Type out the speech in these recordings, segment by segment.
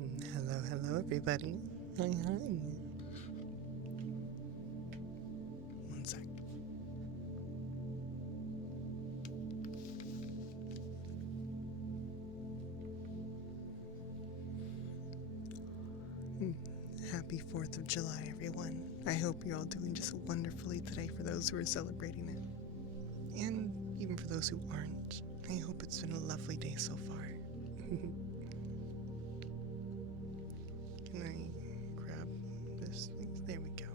Hello everybody. Hi. One sec. Happy 4th of July, everyone. I hope you're all doing just wonderfully today for those who are celebrating it. And even for those who aren't, I hope it's been a lovely day so far. Can I grab this? There we go.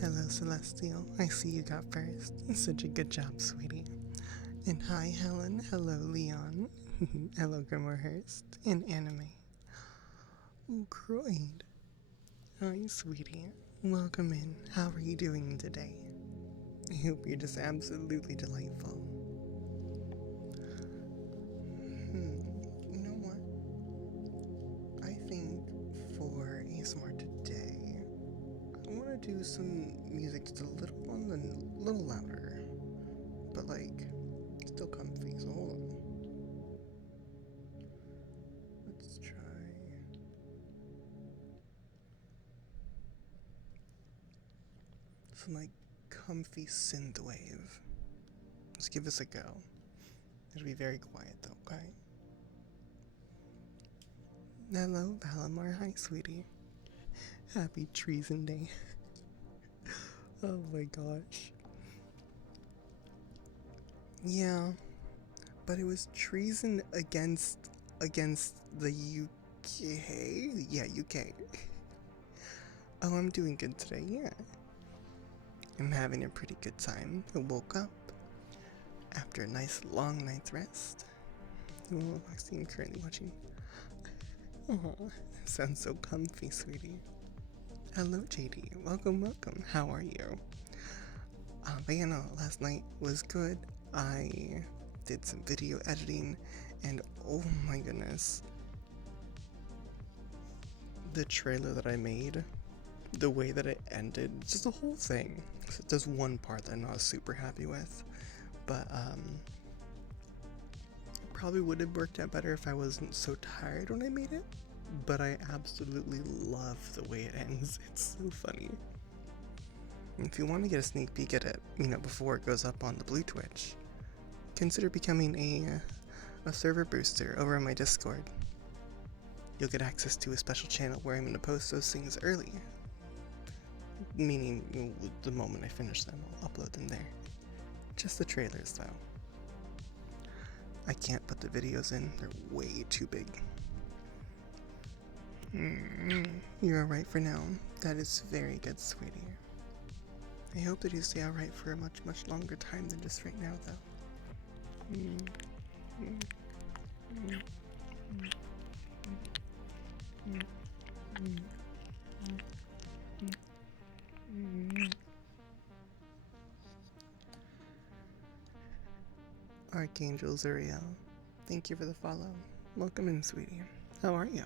Hello, Celestial. I see you got first. Such a good job, sweetie. And hi, Helen. Hello, Leon. Hello, Grimorhurst. And Anime. Oh, Croyd. Hi, sweetie. Welcome in. How are you doing today? I hope you're just absolutely delightful. You know what? I think for ASMR today, I want to do some music just a little louder, but like still comfy. So hold on. Let's try some like comfy synthwave. Let's give this a go. It'll be very quiet though, okay? Hello, Valamar. Hi, sweetie. Happy Treason Day. Oh my gosh. Yeah, but it was treason against the UK. Yeah, UK. Oh, I'm doing good today. Yeah, I'm having a pretty good time. I woke up after a nice long night's rest. Oh, I'm currently watching. Oh, sounds so comfy, sweetie. Hello, JD. Welcome. How are you? But you know, last night was good. I did some video editing, and oh my goodness, the trailer that I made, the way that it ended, just the whole thing. So there's one part that I'm not super happy with, but probably would have worked out better if I wasn't so tired when I made it. But I absolutely love the way it ends. It's so funny. If you want to get a sneak peek at it, before it goes up on the Blue Twitch, consider becoming a server booster over on my Discord. You'll get access to a special channel where I'm going to post those things early. Meaning, the moment I finish them, I'll upload them there. Just the trailers, though. I can't put the videos in, they're way too big. You're alright for now. That is very good, sweetie. I hope that you stay alright for a much longer time than just right now, though. Archangel Zuriel, thank you for the follow. Welcome in, sweetie. How are you?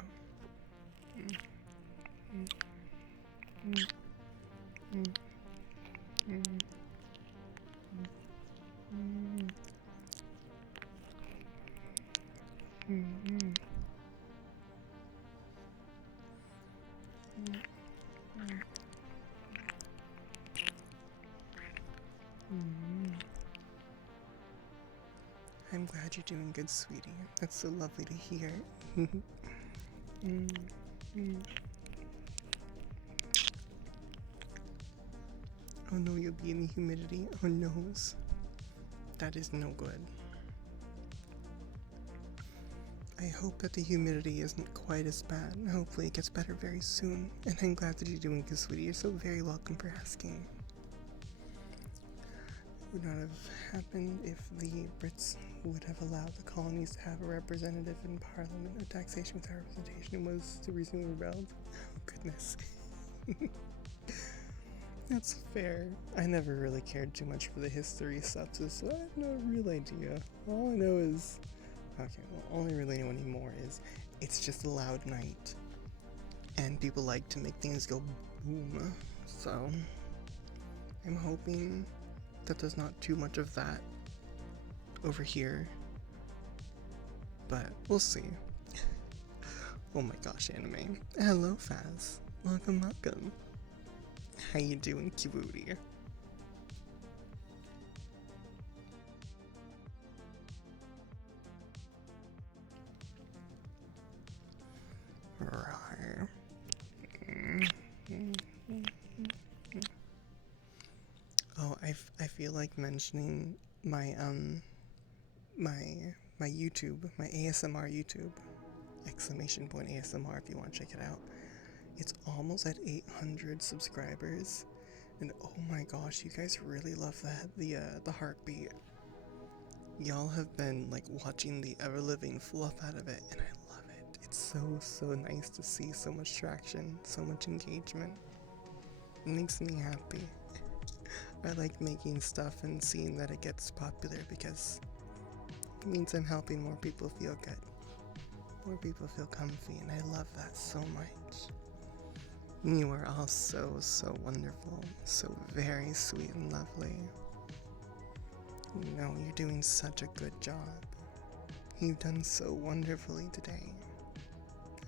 I'm glad you're doing good, sweetie. That's so lovely to hear. Oh no, you'll be in the humidity. Oh noes. That is no good. I hope that the humidity isn't quite as bad. Hopefully it gets better very soon. And I'm glad that you're doing good, sweetie. You're so very welcome for asking. It would not have happened if the Brits would have allowed the colonies to have a representative in Parliament. A taxation without representation was the reason we rebelled. Oh goodness. That's fair. I never really cared too much for the history stuff, so I have no real idea. All I know is... Okay, well, all I really know anymore is it's just a loud night. And people like to make things go boom. So, I'm hoping that there's not too much of that over here, but we'll see. Oh my gosh, anime. Hello, Faz. Welcome, welcome. How you doing, Kiwooty? Rawr. Oh, I feel like mentioning my my YouTube, my ASMR YouTube, exclamation point ASMR if you want to check it out. It's almost at 800 subscribers, and oh my gosh, you guys really love the heartbeat. Y'all have been like watching the ever-living fluff out of it, and I love it. It's so nice to see so much traction, so much engagement. It makes me happy. I like making stuff and seeing that it gets popular because it means I'm helping more people feel good. More people feel comfy, and I love that so much. You are all so wonderful, so very sweet and lovely. You know, you're doing such a good job. You've done so wonderfully today.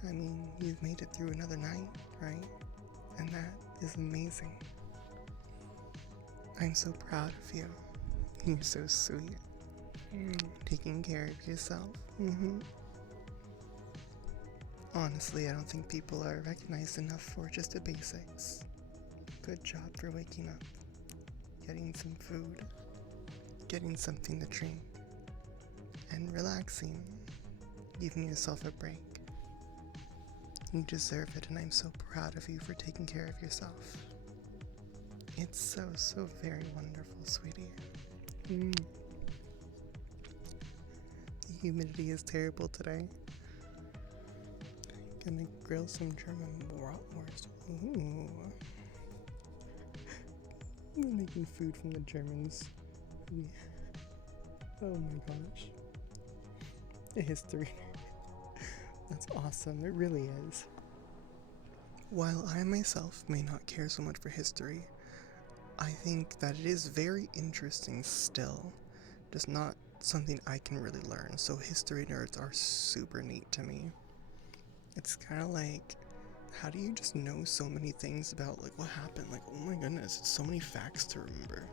I mean, you've made it through another night, right? And that is amazing. I'm so proud of you. You're so sweet. Taking care of yourself. Honestly, I don't think people are recognized enough for just the basics. Good job for waking up, getting some food, getting something to drink, and relaxing, giving yourself a break. You deserve it, and I'm so proud of you for taking care of yourself. It's so very wonderful, sweetie. The humidity is terrible today. Gonna grill some German bratwurst. Ooh. I'm making food from the Germans. Oh my gosh. The history. That's awesome. It really is. While I myself may not care so much for history, I think that it is very interesting still. Just not something I can really learn. So history nerds are super neat to me. It's kind of like, how do you just know so many things about like what happened? Like, oh my goodness, it's so many facts to remember.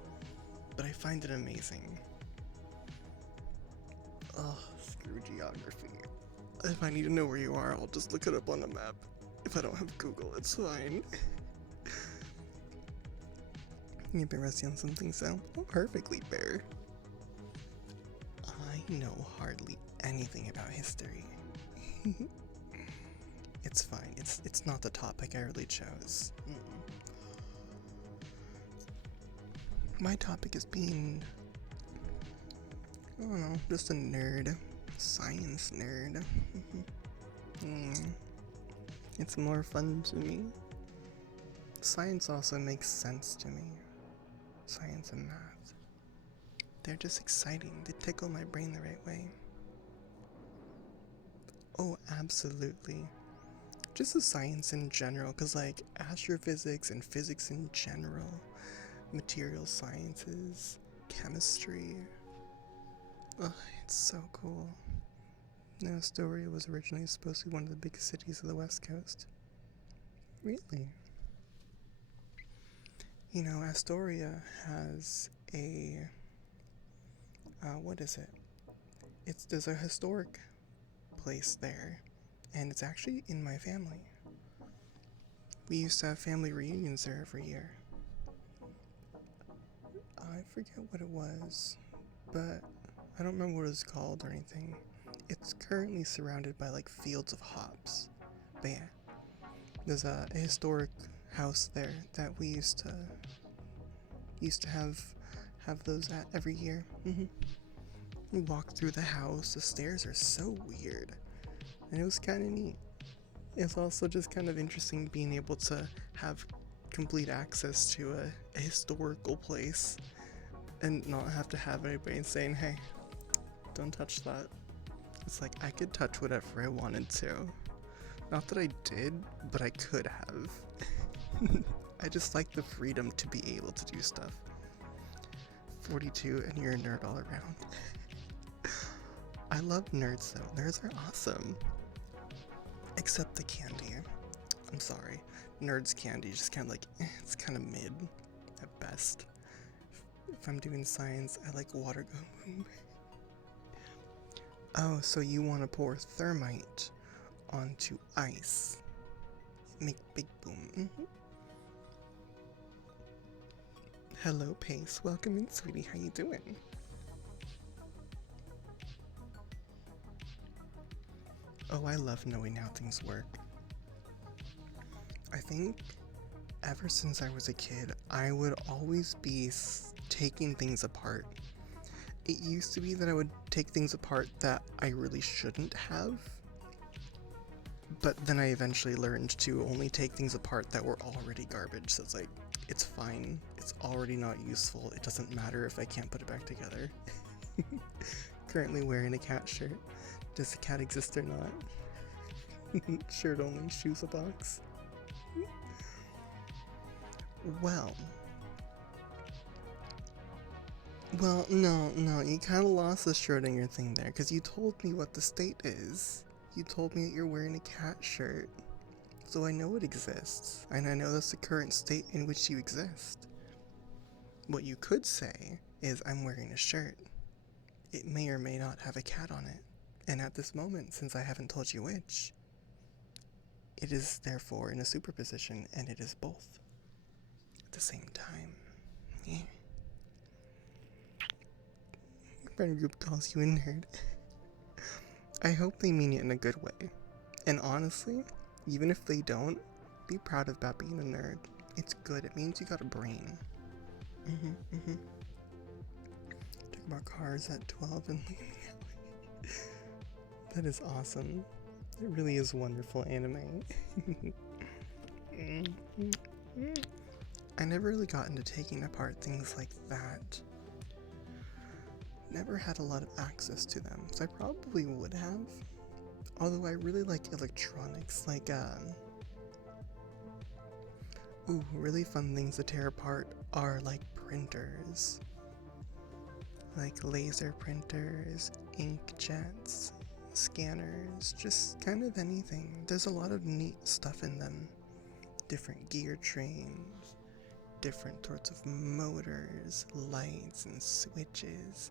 But I find it amazing. Ugh, screw geography. If I need to know where you are, I'll just look it up on the map. If I don't have Google, it's fine. You've been resting on something, so perfectly fair. I know hardly anything about history. It's fine. It's not the topic I really chose. My topic is being, I don't know, just a nerd. Science nerd. It's more fun to me. Science also makes sense to me. Science and math. They're just exciting. They tickle my brain the right way. Oh, absolutely. Just the science in general, because like astrophysics and physics in general, material sciences, chemistry. Oh, it's so cool. Now, Astoria was originally supposed to be one of the biggest cities of the West Coast. Really? You know, Astoria has a, what is it? There's a historic place there, and it's actually in my family. We used to have family reunions there every year. I forget what it was, but I don't remember what it was called or anything. It's currently surrounded by like fields of hops. But yeah, there's a historic house there that we used to have those at every year. We walked through the house. The stairs are so weird, and it was kind of neat. It's also just kind of interesting being able to have complete access to a historical place and not have to have anybody saying, hey, don't touch that. It's like I could touch whatever I wanted to. Not that I did, but I could have. I just like the freedom to be able to do stuff. 42 and you're a nerd all around. I love nerds though. Nerds are awesome. Except the candy. I'm sorry. Nerds candy just kind of like, it's kind of mid at best. If I'm doing science, I like water go. Oh, so you want to pour thermite onto ice. Make big boom. Mm-hmm. Hello, Pace. Welcome in, sweetie. How you doing? Oh, I love knowing how things work. I think ever since I was a kid, I would always be taking things apart. It used to be that I would take things apart that I really shouldn't have, but then I eventually learned to only take things apart that were already garbage, so it's like, it's fine, it's already not useful, it doesn't matter if I can't put it back together. Currently wearing a cat shirt. Does the cat exist or not? Shirt only, shoes a box. Well, no, you kind of lost the Schrodinger thing there, because you told me what the state is. You told me that you're wearing a cat shirt, so I know it exists, and I know that's the current state in which you exist. What you could say is, I'm wearing a shirt. It may or may not have a cat on it, and at this moment, since I haven't told you which, it is therefore in a superposition, and it is both at the same time. Yeah. Your friend group calls you a nerd. I hope they mean it in a good way. And honestly, even if they don't, be proud about being a nerd. It's good. It means you got a brain. Talk about cars at 12 and that is awesome. It really is wonderful anime. I never really got into taking apart things like that. Never had a lot of access to them, so I probably would have. Although I really like electronics, like, really fun things to tear apart are like printers. Like laser printers, inkjets, scanners, just kind of anything. There's a lot of neat stuff in them. Different gear trains, different sorts of motors, lights and switches,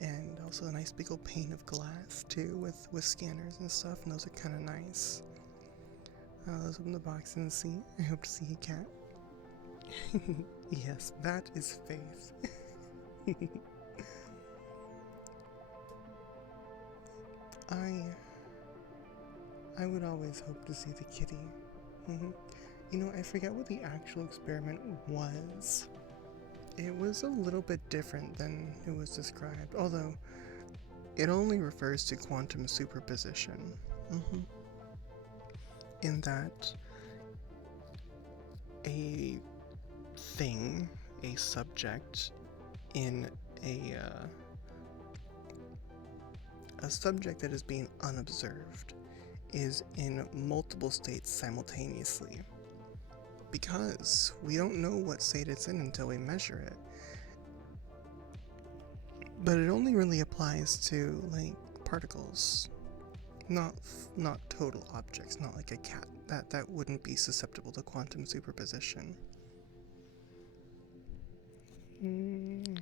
and also a nice big old pane of glass too with scanners and stuff, and those are kind of nice. Let's open the box and see. I hope to see a cat. Yes, that is faith. I would always hope to see the kitty. You know, I forget what the actual experiment was. It was a little bit different than it was described, although it only refers to quantum superposition. In that a thing, a subject in a subject that is being unobserved is in multiple states simultaneously, because we don't know what state it's in until we measure it. But it only really applies to like particles, not total objects, not like a cat. That wouldn't be susceptible to quantum superposition. Turned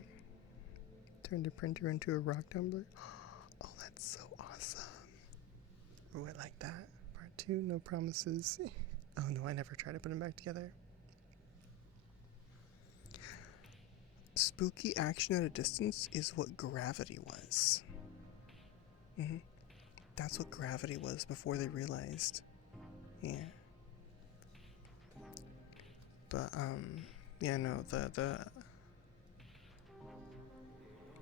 a printer into a rock tumbler. Oh, that's so awesome. Oh, I like that. Part 2, no promises. Oh no, I never tried to put them back together. Spooky action at a distance is what gravity was. That's what gravity was before they realized. Yeah. But, yeah, no, the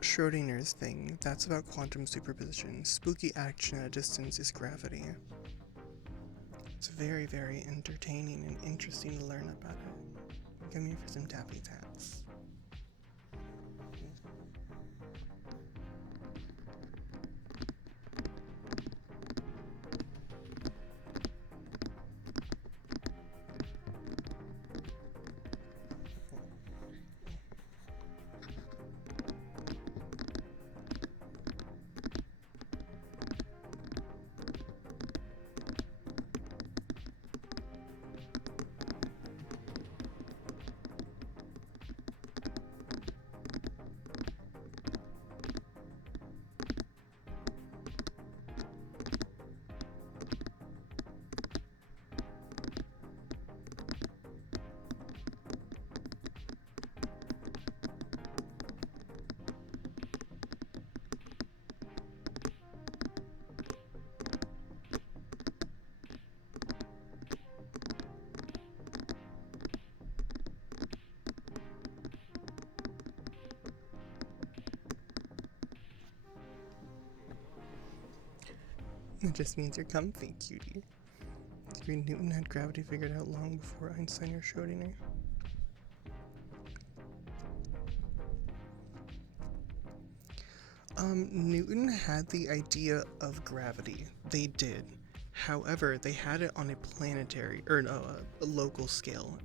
Schrodinger's thing, that's about quantum superposition. Spooky action at a distance is gravity. It's very, very entertaining and interesting to learn about it. Come here for some tappy taps. It just means you're comfy, cutie. Newton had gravity figured out long before Einstein or Schrodinger. Newton had the idea of gravity. They did. However, they had it on a planetary, or no, a local scale.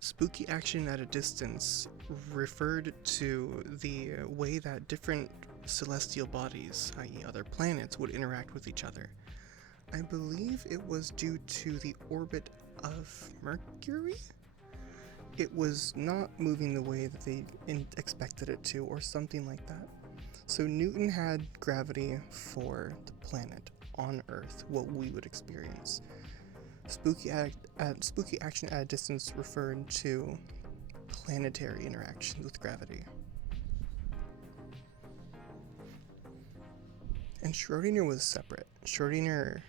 Spooky action at a distance referred to the way that different celestial bodies, i.e. other planets, would interact with each other. I believe it was due to the orbit of Mercury? It was not moving the way that they expected it to, or something like that. So Newton had gravity for the planet on Earth, what we would experience. Spooky action at a distance referred to planetary interactions with gravity. And Schrodinger was separate. Schrodinger,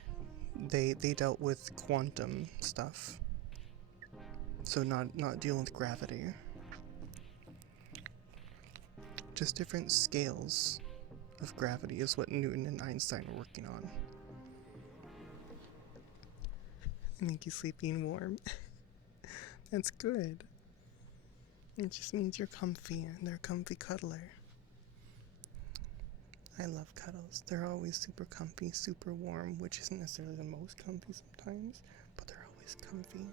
they dealt with quantum stuff. So not dealing with gravity. Just different scales of gravity is what Newton and Einstein were working on. Make you sleepy and warm. That's good. It just means you're comfy and they're a comfy cuddler. I love cuddles. They're always super comfy, super warm, which isn't necessarily the most comfy sometimes, but they're always comfy.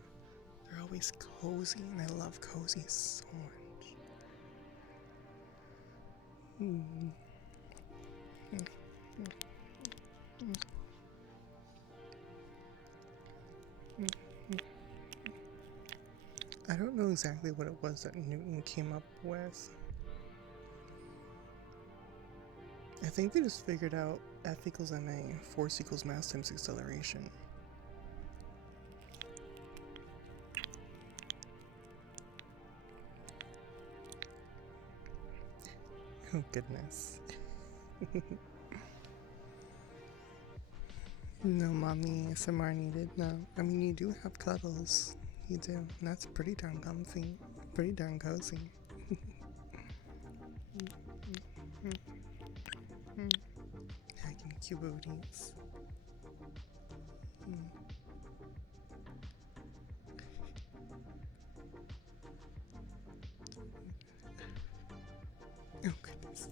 They're always cozy, and I love cozy so much. I don't know exactly what it was that Newton came up with. I think they just figured out F equals ma, force equals mass times acceleration. Oh goodness. No, mommy, SMR needed. No, I mean, you do have cuddles. You do. And that's pretty darn comfy. Pretty darn cozy. Hacking cute booties. Oh goodness.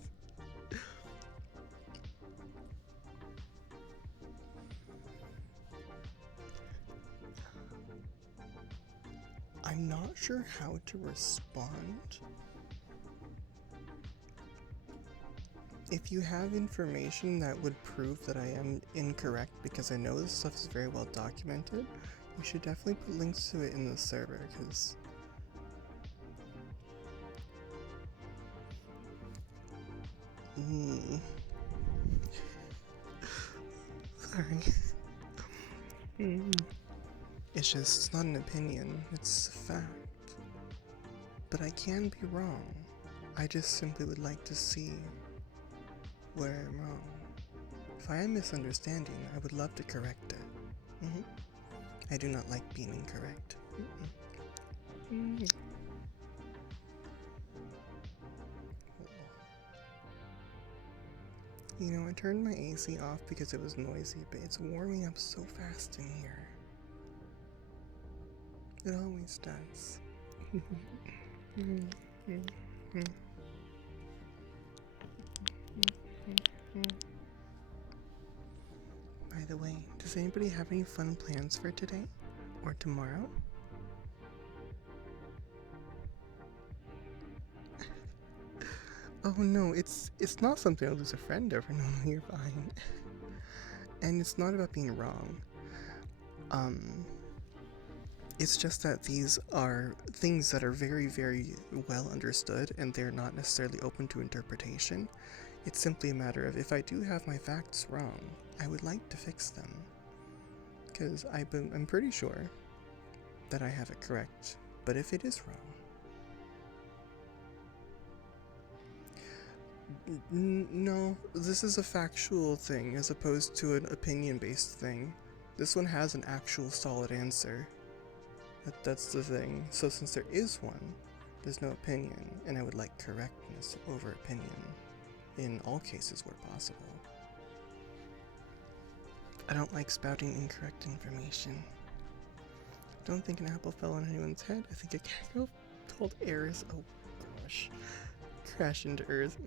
I'm not sure how to respond. If you have information that would prove that I am incorrect, because I know this stuff is very well documented, you should definitely put links to it in the server, because sorry. It's just, it's not an opinion, it's a fact. But I can be wrong. I just simply would like to see where I'm wrong. If I am misunderstanding, I would love to correct it. I do not like being incorrect. You know, I turned my AC off because it was noisy, but it's warming up so fast in here. It always does. By the way, does anybody have any fun plans for today? Or tomorrow? Oh no, it's not something I'll lose a friend over. No, you're fine. And it's not about being wrong. It's just that these are things that are very, very well understood, and they're not necessarily open to interpretation. It's simply a matter of, if I do have my facts wrong, I would like to fix them. Because I'm pretty sure that I have it correct, but if it is wrong... No, this is a factual thing as opposed to an opinion-based thing. This one has an actual solid answer. That's the thing. So since there is one, there's no opinion, and I would like correctness over opinion in all cases where possible. I don't like spouting incorrect information. Don't think an apple fell on anyone's head. I think a cat called Eris. Oh gosh. Crash into Earth.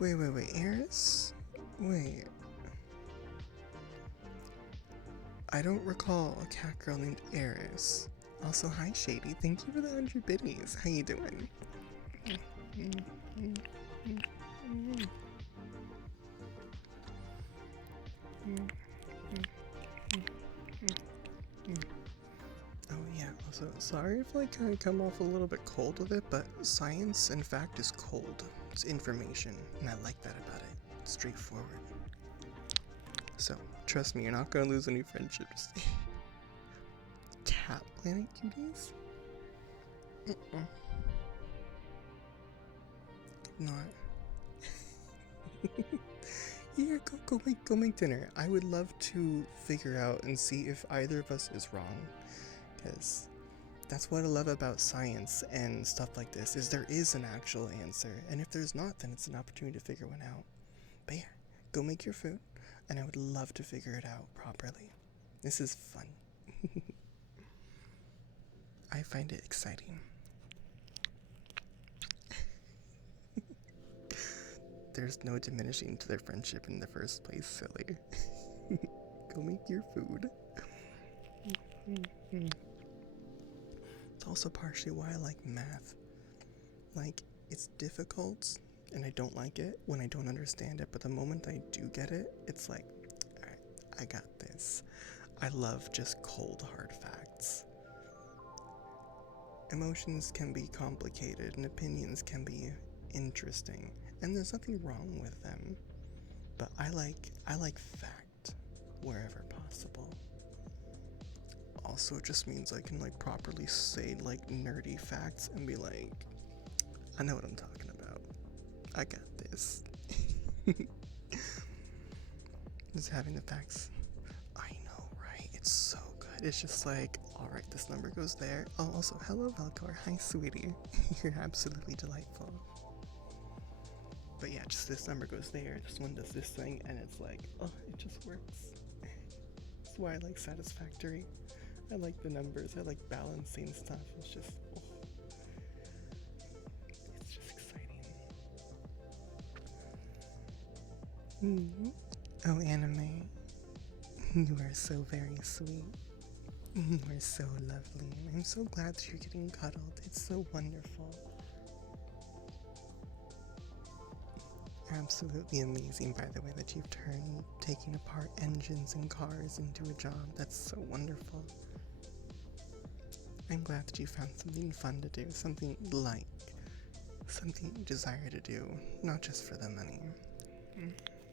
Wait, Eris? Wait. I don't recall a cat girl named Eris. Also, hi Shady. Thank you for the 100 biddies. How you doing? Oh yeah, also sorry if I kind of come off a little bit cold with it, but science in fact is cold. It's information, and I like that about it. It's straightforward. So, trust me, you're not gonna lose any friendships. Cat Planet cuties? Not. Yeah, go make dinner. I would love to figure out and see if either of us is wrong, because that's what I love about science and stuff like this, is there is an actual answer, and if there's not, then it's an opportunity to figure one out. But yeah, go make your food, and I would love to figure it out properly. This is fun. I find it exciting. There's no diminishing to their friendship in the first place, silly. Go make your food. It's also partially why I like math. Like, it's difficult, and I don't like it when I don't understand it, but the moment I do get it, it's like, alright, I got this. I love just cold, hard facts. Emotions can be complicated, and opinions can be interesting, and there's nothing wrong with them. But I like fact wherever possible. Also, it just means I can like properly say like nerdy facts and be like, I know what I'm talking about. I got this. Just having the facts. I know, right? It's so good. It's just like, alright, this number goes there. Oh, also, hello Valcor. Hi, sweetie. You're absolutely delightful. But yeah, just this number goes there, this one does this thing, and it's like, oh, it just works. That's why I like satisfactory. I like the numbers, I like balancing stuff. It's just, oh. It's just exciting. Oh, Anime, you are so very sweet. You are so lovely. I'm so glad that you're getting cuddled. It's so wonderful. Absolutely amazing, by the way, that you've turned taking apart engines and cars into a job. That's so wonderful. I'm glad that you found something fun to do, something light, something you desire to do, not just for the money.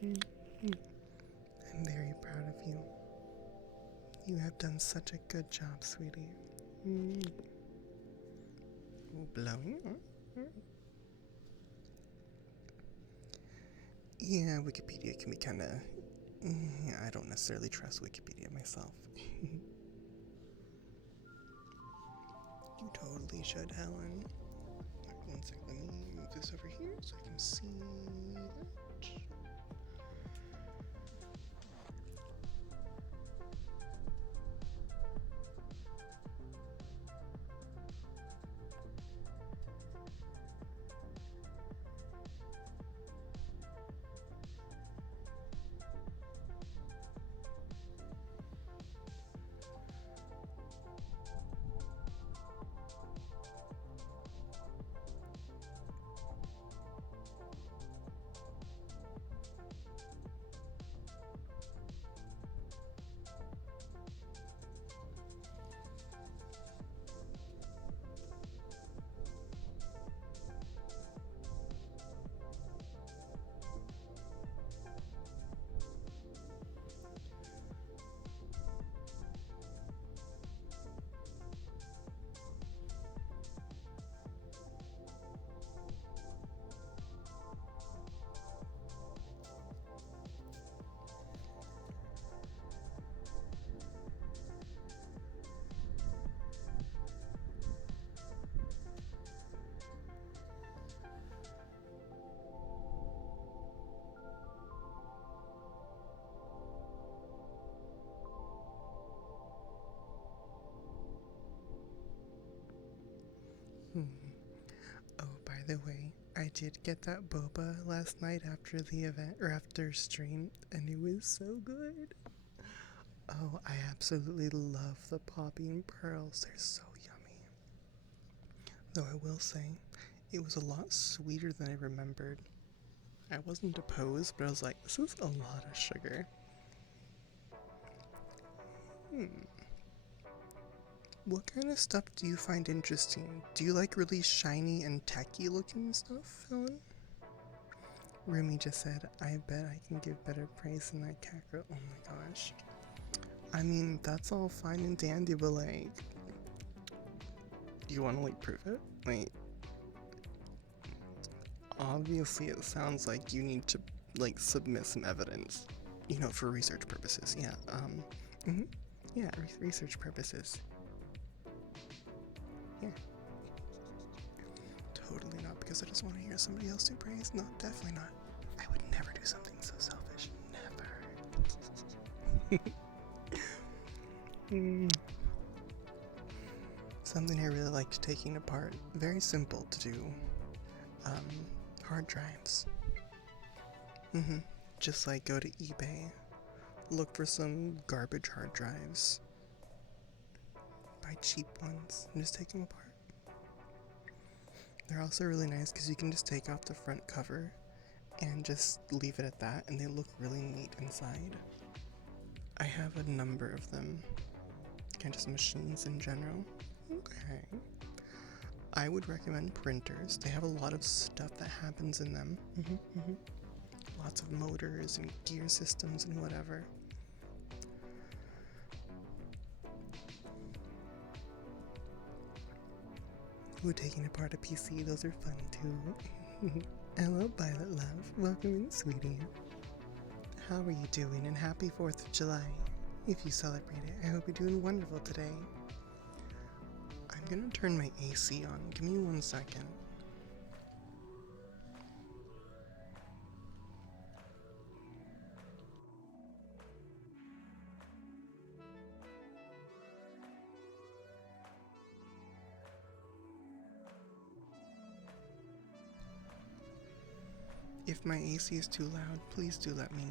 I'm very proud of you. You have done such a good job, sweetie. Blowing? Yeah, Wikipedia can be kind of... I don't necessarily trust Wikipedia myself. You totally should, Helen. One second, let me move this over here so I can see that. Hmm. Oh, by the way, I did get that boba last night after the event, or after stream, and it was so good. Oh, I absolutely love the poppy and pearls. They're so yummy. Though I will say, it was a lot sweeter than I remembered. I wasn't opposed, but I was like, this is a lot of sugar. What kind of stuff do you find interesting? Do you like really shiny and techy looking stuff, Ellen? Rumi just said, I bet I can give better praise than that cat girl. Oh my gosh. I mean, that's all fine and dandy, but like, do you want to like prove it? Like, obviously it sounds like you need to like submit some evidence, you know, for research purposes. Yeah, yeah, research purposes. Yeah. Totally not because I just want to hear somebody else do praise. No, definitely not. I would never do something so selfish. Never. Something I really liked taking apart. Very simple to do. Hard drives. Just like go to eBay, look for some garbage hard drives, buy cheap ones, and just take them apart. They're also really nice because you can just take off the front cover and just leave it at that, and they look really neat inside. I have a number of them, kind of just machines in general. Okay. I would recommend printers. They have a lot of stuff that happens in them. Lots of motors and gear systems and whatever. Ooh, taking apart a PC, those are fun too. Hello, Violet Love. Welcome in, sweetie. How are you doing? And happy 4th of July. If you celebrate it, I hope you're doing wonderful today. I'm gonna turn my AC on. Give me 1 second. If my AC is too loud, please do let me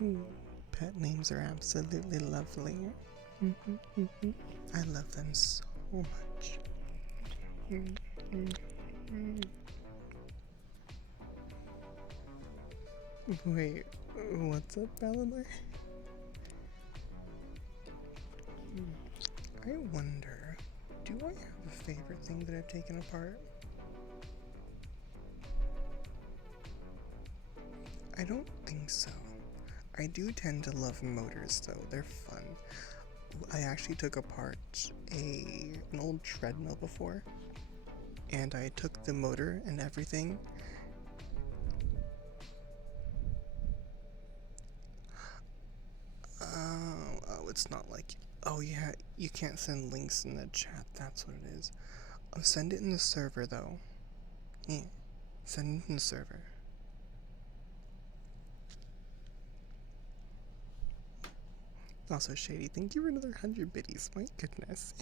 know. Pet names are absolutely lovely. I love them so much. Wait, what's up, Balamar? I wonder, do I have a favorite thing that I've taken apart? I don't think so. I do tend to love motors though, they're fun. I actually took apart an old treadmill before, and I took the motor and everything. Oh, it's not like, oh yeah, you can't send links in the chat, that's what it is. I'll send it in the server though. Yeah, send it in the server. Also, Shady, thank you for another 100 biddies. My goodness.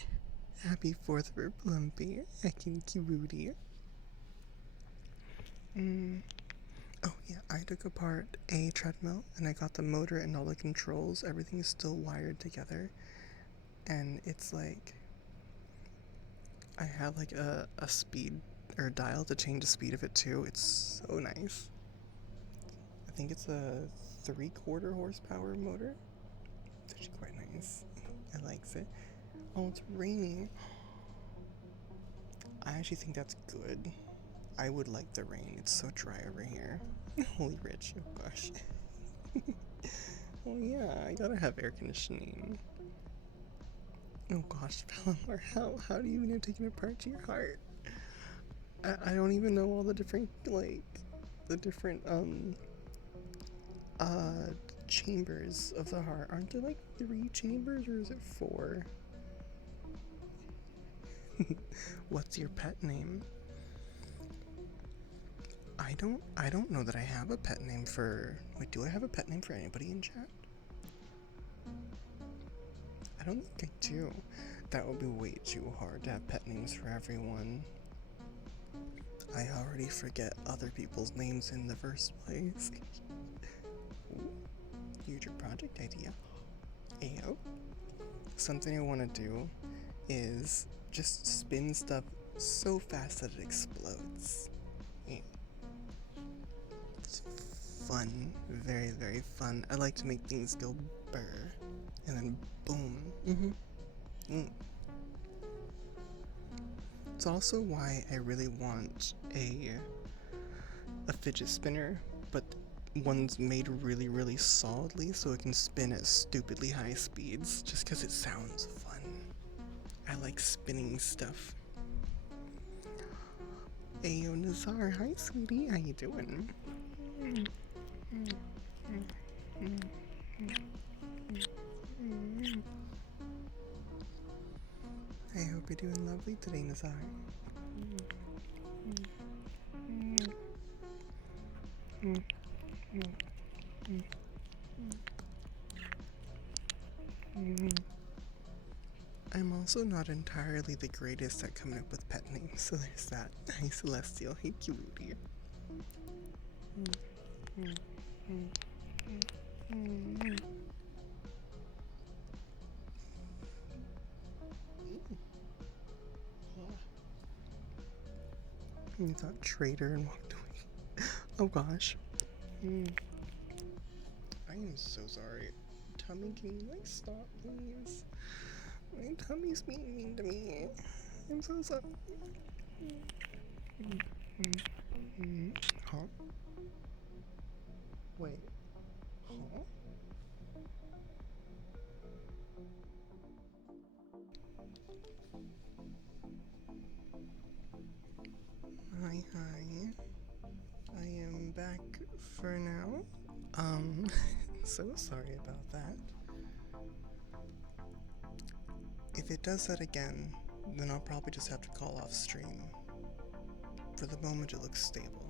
Happy 4th for Plumpy. Heckin' Kiwoody. Oh, yeah, I took apart a treadmill and I got the motor and all the controls. Everything is still wired together. And it's like, I have like a speed or a dial to change the speed of it too. It's so nice. I think it's a 3/4 horsepower motor. It's actually quite nice. I likes it. Oh, it's raining. I actually think that's good. I would like the rain. It's so dry over here. Holy Rich, oh gosh. Oh yeah, I gotta have air conditioning. Oh gosh, Valamar, how do you even have taken apart to your heart? I don't even know all the different, like, the different, chambers of the heart. Aren't there like 3 chambers or is it 4? What's your pet name? I don't know that I have a pet name for, wait, do I have a pet name for anybody in chat? I don't think I do. That would be way too hard to have pet names for everyone. I already forget other people's names in the first place. Future project idea. Ayo. Something I want to do is just spin stuff so fast that it explodes. Yeah. It's fun. Very, very fun. I like to make things go burr. And then boom. It's also why I really want a fidget spinner, but one's made really, really solidly so it can spin at stupidly high speeds, just because it sounds fun. I like spinning stuff. Ayo Nazar, hi sweetie, how you doing? I hope you're doing lovely today, Nazar. I'm also not entirely the greatest at coming up with pet names, so there's that. Hi Celestial, hey cutie. He thought traitor and walked away. Oh gosh. I am so sorry. Tummy, can you like stop please? My tummy's being mean to me. I'm so sorry. Huh? Wait. Huh? Hi. I am back for now. So sorry about that. If it does that again, then I'll probably just have to call off stream. For the moment, it looks stable.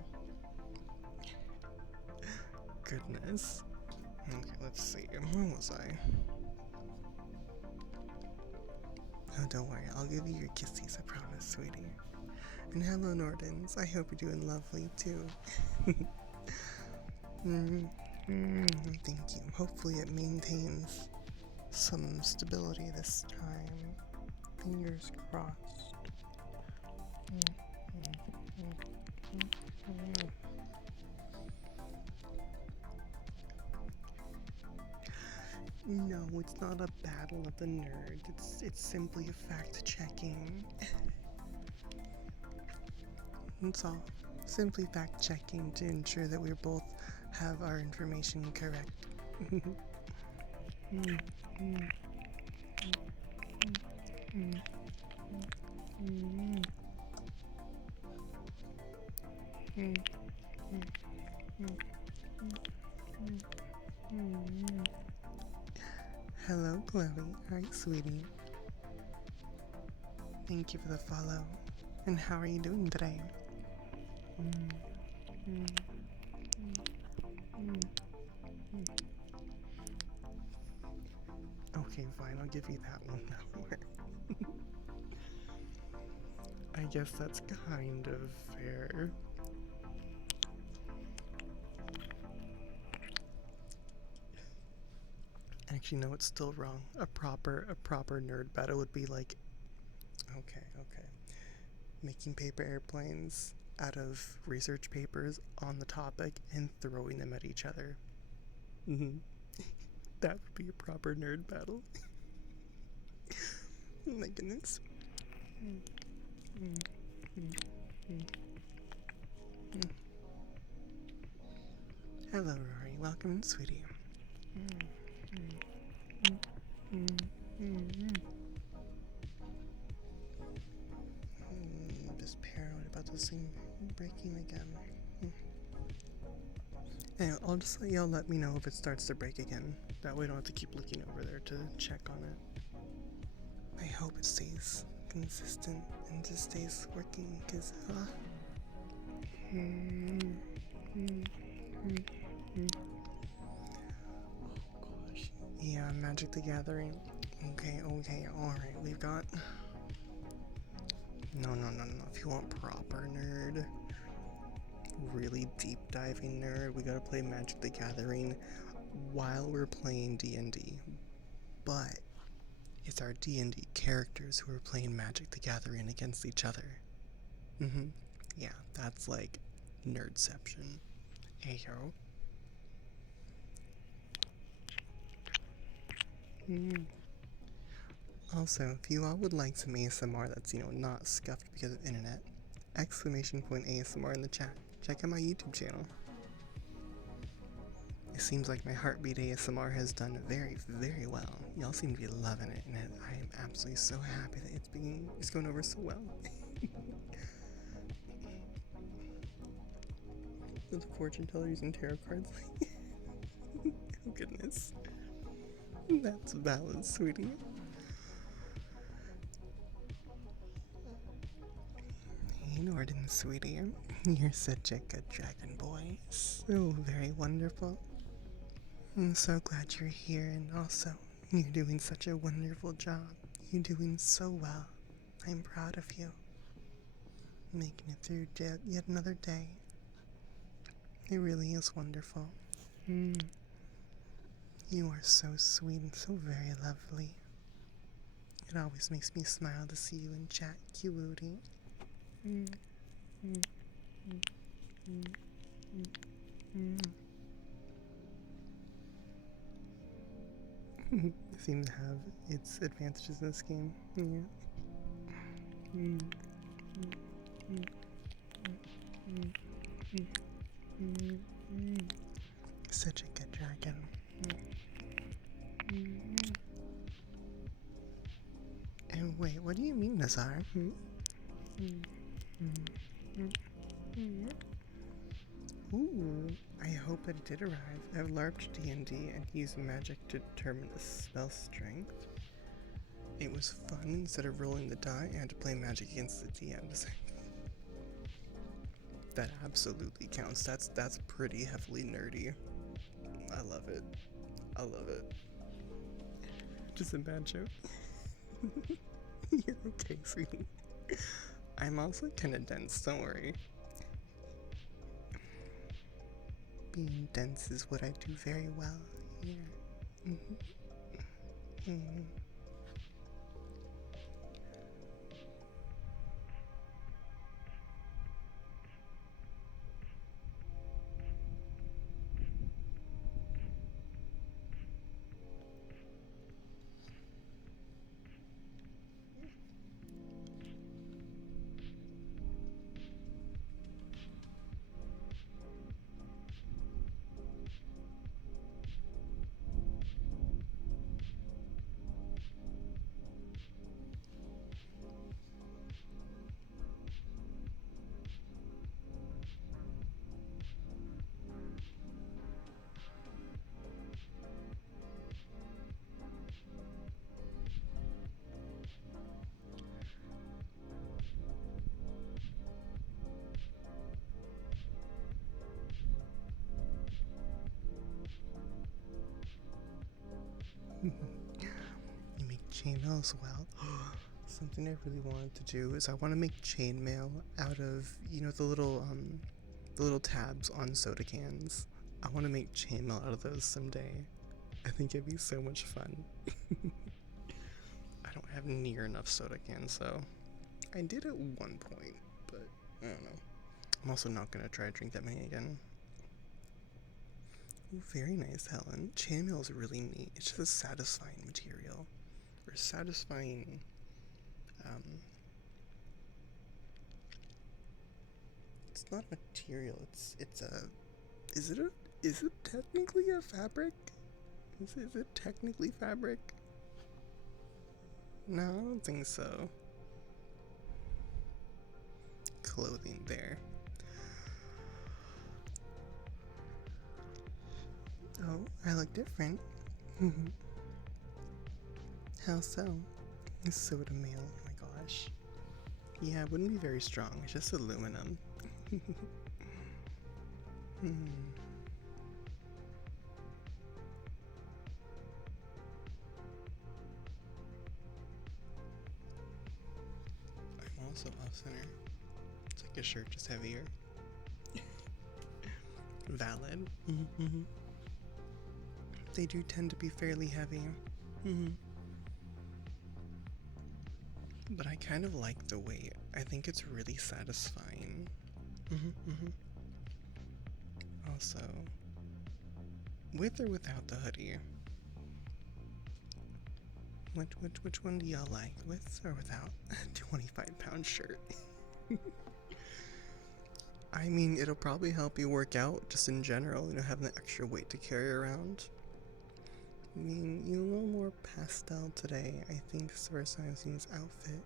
Goodness. Okay, let's see. Where was I? Oh, don't worry. I'll give you your kissies, I promise, sweetie. And hello, Nordens. I hope you're doing lovely, too. Thank you. Hopefully it maintains some stability this time. Fingers crossed. No, it's not a battle of the nerds. It's simply a fact-checking. That's all. Simply fact-checking to ensure that we both have our information correct. Hello, Chloe. Hi, sweetie. Thank you for the follow. And how are you doing today? Okay, fine. I'll give you that one. I guess that's kind of fair. Actually, no, it's still wrong. A proper nerd battle would be like, okay. Making paper airplanes out of research papers on the topic and throwing them at each other. That would be a proper nerd battle. Oh my goodness. Hello, Rory. Welcome, sweetie. Just paranoid about this thing breaking again. Anyway, I'll just let y'all let me know if it starts to break again. That way I don't have to keep looking over there to check on it. I hope it stays consistent and just stays working, because, Oh gosh. Yeah, Magic the Gathering. Okay, alright, we've got... No. If you want proper nerd, really deep diving nerd, we gotta play Magic the Gathering while we're playing D&D. But it's our D&D characters who are playing Magic the Gathering against each other. Yeah, that's like nerdception. Ayo. Also, if you all would like some ASMR that's, not scuffed because of internet, exclamation point ASMR in the chat. Check out my YouTube channel. It seems like my heartbeat ASMR has done very, very well. Y'all seem to be loving it, and I am absolutely so happy that it's going over so well. The fortune teller using tarot cards. Oh goodness. That's valid, sweetie. Hey Norden, sweetie. You're such a good dragon boy. So very wonderful. I'm so glad you're here, and also, you're doing such a wonderful job. You're doing so well. I'm proud of you. Making it through yet another day. It really is wonderful. You are so sweet and so very lovely. It always makes me smile to see you in chat, cutie. It seems to have its advantages in this game. Yeah. Such a good dragon. And wait, what do you mean, Nazar? Ooh, I hope that it did arrive. I've LARPed D&D and used magic to determine the spell strength. It was fun. Instead of rolling the die, I had to play magic against the DMs. That absolutely counts. That's pretty heavily nerdy. I love it. Just a bad joke. You're okay, sweetie. I'm also kind of dense, don't worry. Being dense is what I do very well. Yeah. You make chainmail as well. Something I really wanted to do is I want to make chainmail out of the little tabs on soda cans. I want to make chainmail out of those someday. I think it'd be so much fun. I don't have near enough soda cans, so I did at one point, but I don't know. I'm also not gonna try to drink that many again. Ooh, very nice, Helen. Chainmail is really neat. It's just a satisfying material. Or satisfying, it's not a material, it's a, is it technically a fabric? Is it technically fabric? No, I don't think so. Clothing there. Oh, I look different. How so? Soda mail, oh my gosh. Yeah, it wouldn't be very strong, it's just aluminum. also off center. It's like a shirt, just heavier. Valid. Mm-hmm. They do tend to be fairly heavy. Mm-hmm. But I kind of like the weight. I think it's really satisfying. Mm-hmm, mm-hmm. Also, with or without the hoodie? Which one do y'all like? With or without? 25-pound shirt. I mean, it'll probably help you work out just in general, having the extra weight to carry around. I mean, you're a little more pastel today. I think it's the first time I've seen this outfit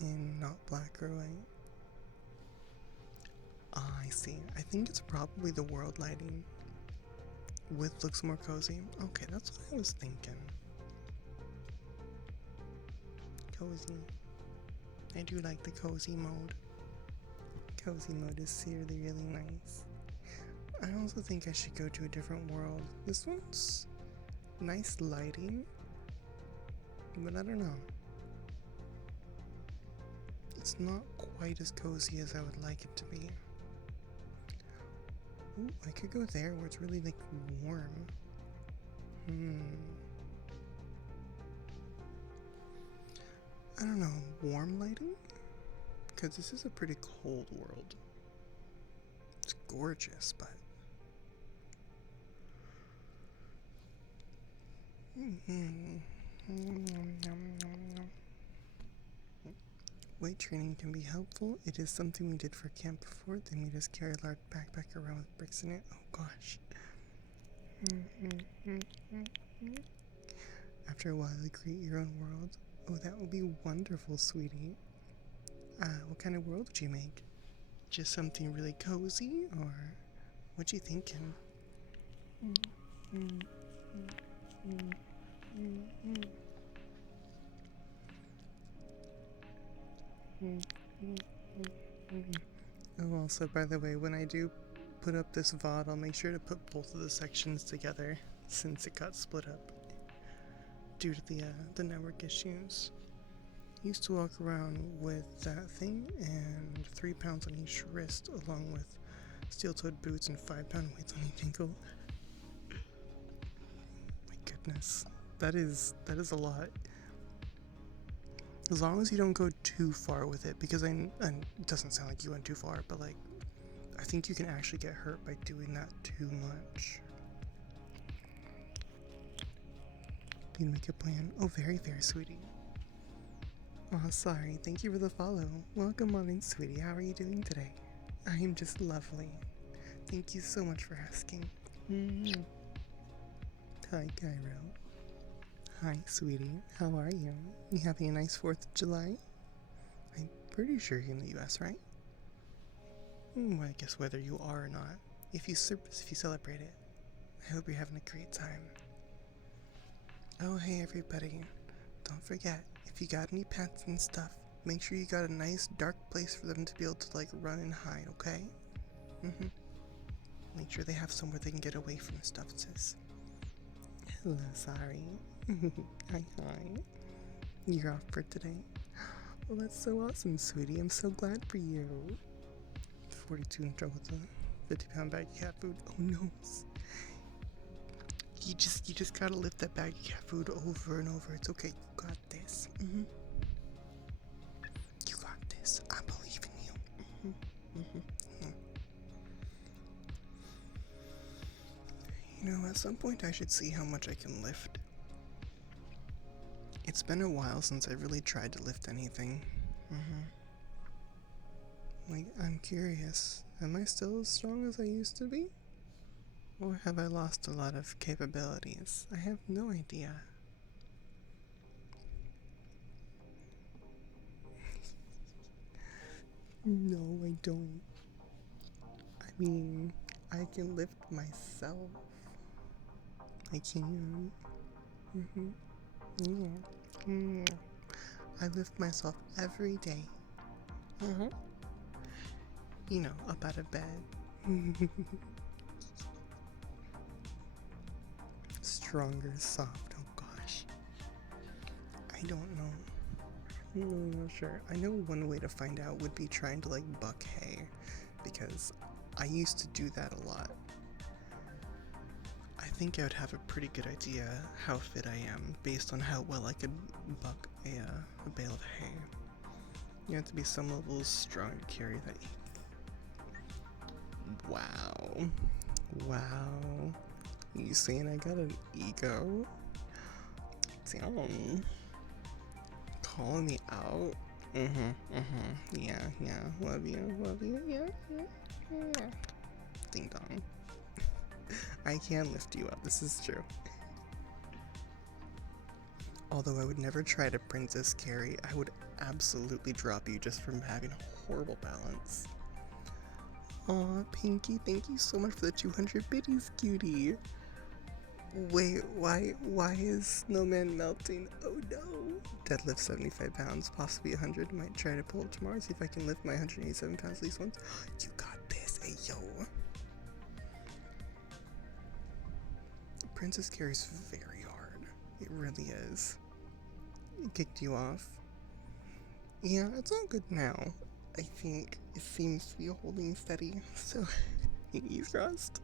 in not black or white. Ah, I see. I think it's probably the world lighting. With looks more cozy. Okay, that's what I was thinking. Cozy. I do like the cozy mode. Cozy mode is really nice. I also think I should go to a different world. This one's nice lighting, but I don't know. It's not quite as cozy as I would like it to be. Ooh, I could go there where it's really like warm. I don't know, warm lighting? Because this is a pretty cold world. It's gorgeous, but... Weight training can be helpful. It is something we did for camp before. They made us carry a large backpack around with bricks in it. Oh gosh. After a while, you create your own world. Oh, that would be wonderful, sweetie. What kind of world would you make? Just something really cozy, or what you thinking? Oh, also, by the way, when I do put up this VOD, I'll make sure to put both of the sections together, since it got split up due to the network issues. Used to walk around with that thing and 3 pounds on each wrist, along with steel-toed boots and 5-pound weights on each ankle. My goodness, that is a lot. As long as you don't go too far with it, because and it doesn't sound like you went too far, but like, I think you can actually get hurt by doing that too much. Need to make a plan. Oh, very, sweetie. Oh, sorry. Thank you for the follow. Welcome on in, sweetie. How are you doing today? I am just lovely. Thank you so much for asking. Hi, Cairo. Hi, sweetie. How are you? You having a nice 4th of July? I'm pretty sure you're in the US, right? Well, I guess whether you are or not, if you celebrate it, I hope you're having a great time. Oh, hey everybody. Don't forget, if you got any pets and stuff, make sure you got a nice dark place for them to be able to like run and hide, okay? Make sure they have somewhere they can get away from stuff, sis. Hello, sorry. Hi. You're off for today? Well, that's so awesome, sweetie. I'm so glad for you. 42 in trouble with a 50-pound bag of cat food. Oh no. You just gotta lift that bag of cat food over and over. It's okay. You got this. You got this. I believe in you. At some point I should see how much I can lift. It's been a while since I really tried to lift anything. Like, I'm curious. Am I still as strong as I used to be? Or have I lost a lot of capabilities? I have no idea. No, I don't. I mean, I can lift myself. I can. I lift myself every day. Up out of bed. Stronger, soft. Oh gosh. I don't know. I'm really not sure. I know one way to find out would be trying to like buck hay, because I used to do that a lot. I think I would have a pretty good idea how fit I am based on how well I could buck a bale of hay. You have to be some level of strong to carry that. Wow. Wow. You saying I got an ego? Damn. Calling me out? Yeah. Love you. Yeah. Ding dong. I can lift you up, this is true. Although I would never try to princess carry, I would absolutely drop you just from having horrible balance. Aw, Pinky, thank you so much for the 200 biddies, cutie. Wait, why is Snowman melting? Oh no. Deadlift 75 pounds, possibly 100. Might try to pull it tomorrow, see if I can lift my 187 pounds at least once. You got this, hey yo. Princess carries very hard. It really is. It kicked you off. Yeah, it's all good now. I think it seems to be holding steady, so he's crossed.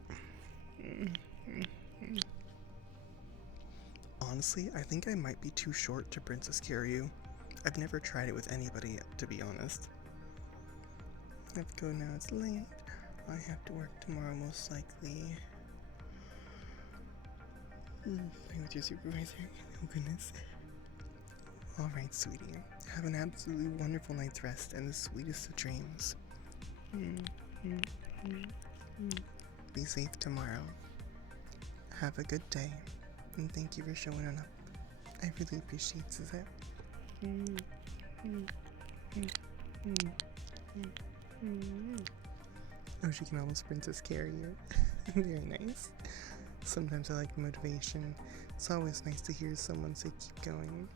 Honestly, I think I might be too short to princess carry you. I've never tried it with anybody, to be honest. I have to go now, it's late. I have to work tomorrow, most likely. Play with your supervisor. Oh goodness. Alright, sweetie. Have an absolutely wonderful night's rest and the sweetest of dreams. Be safe tomorrow. Have a good day. And thank you for showing up. I really appreciate it. Oh, she can almost princess carry you. Very nice. Sometimes I like motivation. It's always nice to hear someone say keep going.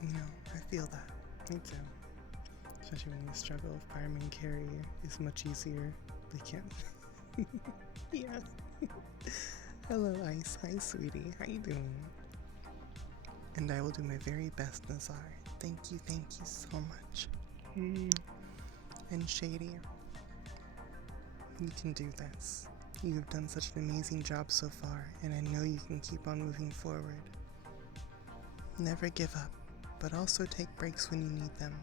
No, I feel that. Me too. Especially when you struggle, fireman carry is much easier. They can't. Yeah. Hello, Ice. Hi, sweetie. How you doing? And I will do my very best, Nazar. Thank you so much. And Shady, you can do this. You have done such an amazing job so far, and I know you can keep on moving forward. Never give up, but also take breaks when you need them.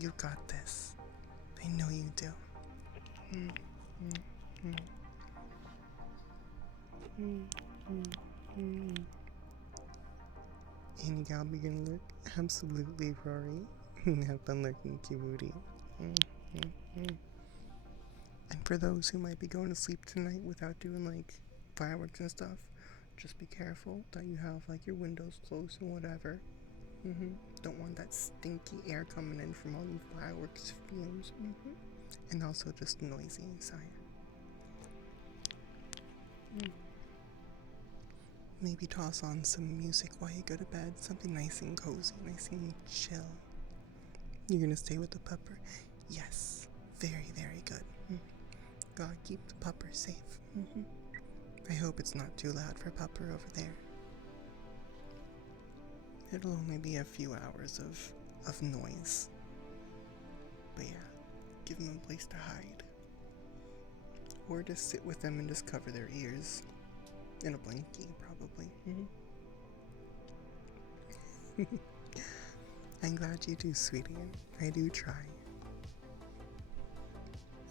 You got this. I know you do. And you got me gonna look absolutely Rory. Have fun looking, Kiwooty. And for those who might be going to sleep tonight without doing like fireworks and stuff, just be careful that you have like your windows closed and whatever. Don't want that stinky air coming in from all the fireworks fumes. And also just noisy inside. Maybe toss on some music while you go to bed. Something nice and cozy, nice and chill. You're gonna stay with the pupper? Yes. Very, very good. Gotta keep the pupper safe. I hope it's not too loud for pupper over there. It'll only be a few hours of noise. But yeah, give them a place to hide. Or just sit with them and just cover their ears. In a blankie, probably. I'm glad you do, sweetie. I do try.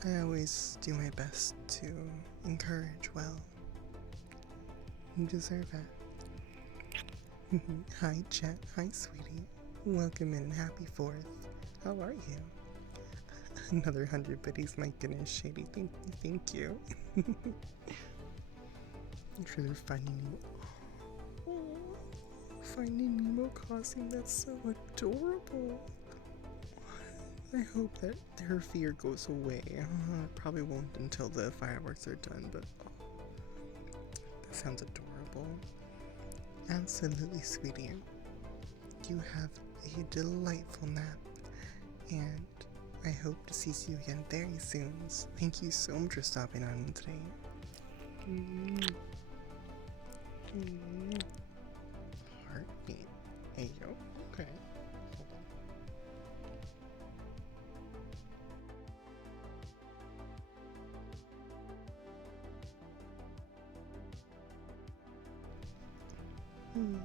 I always do my best to encourage well. You deserve it. Hi, Chet. Hi, sweetie. Welcome in and happy 4th. How are you? Another 100 biddies. My goodness, Shady. Thank you. I'm sure they're finding Nemo. Finding Nemo costume. That's so adorable. I hope that her fear goes away. It probably won't until the fireworks are done, but that sounds adorable. Absolutely, sweetie. You have a delightful nap, and I hope to see you again very soon. Thank you so much for stopping on today. Mm.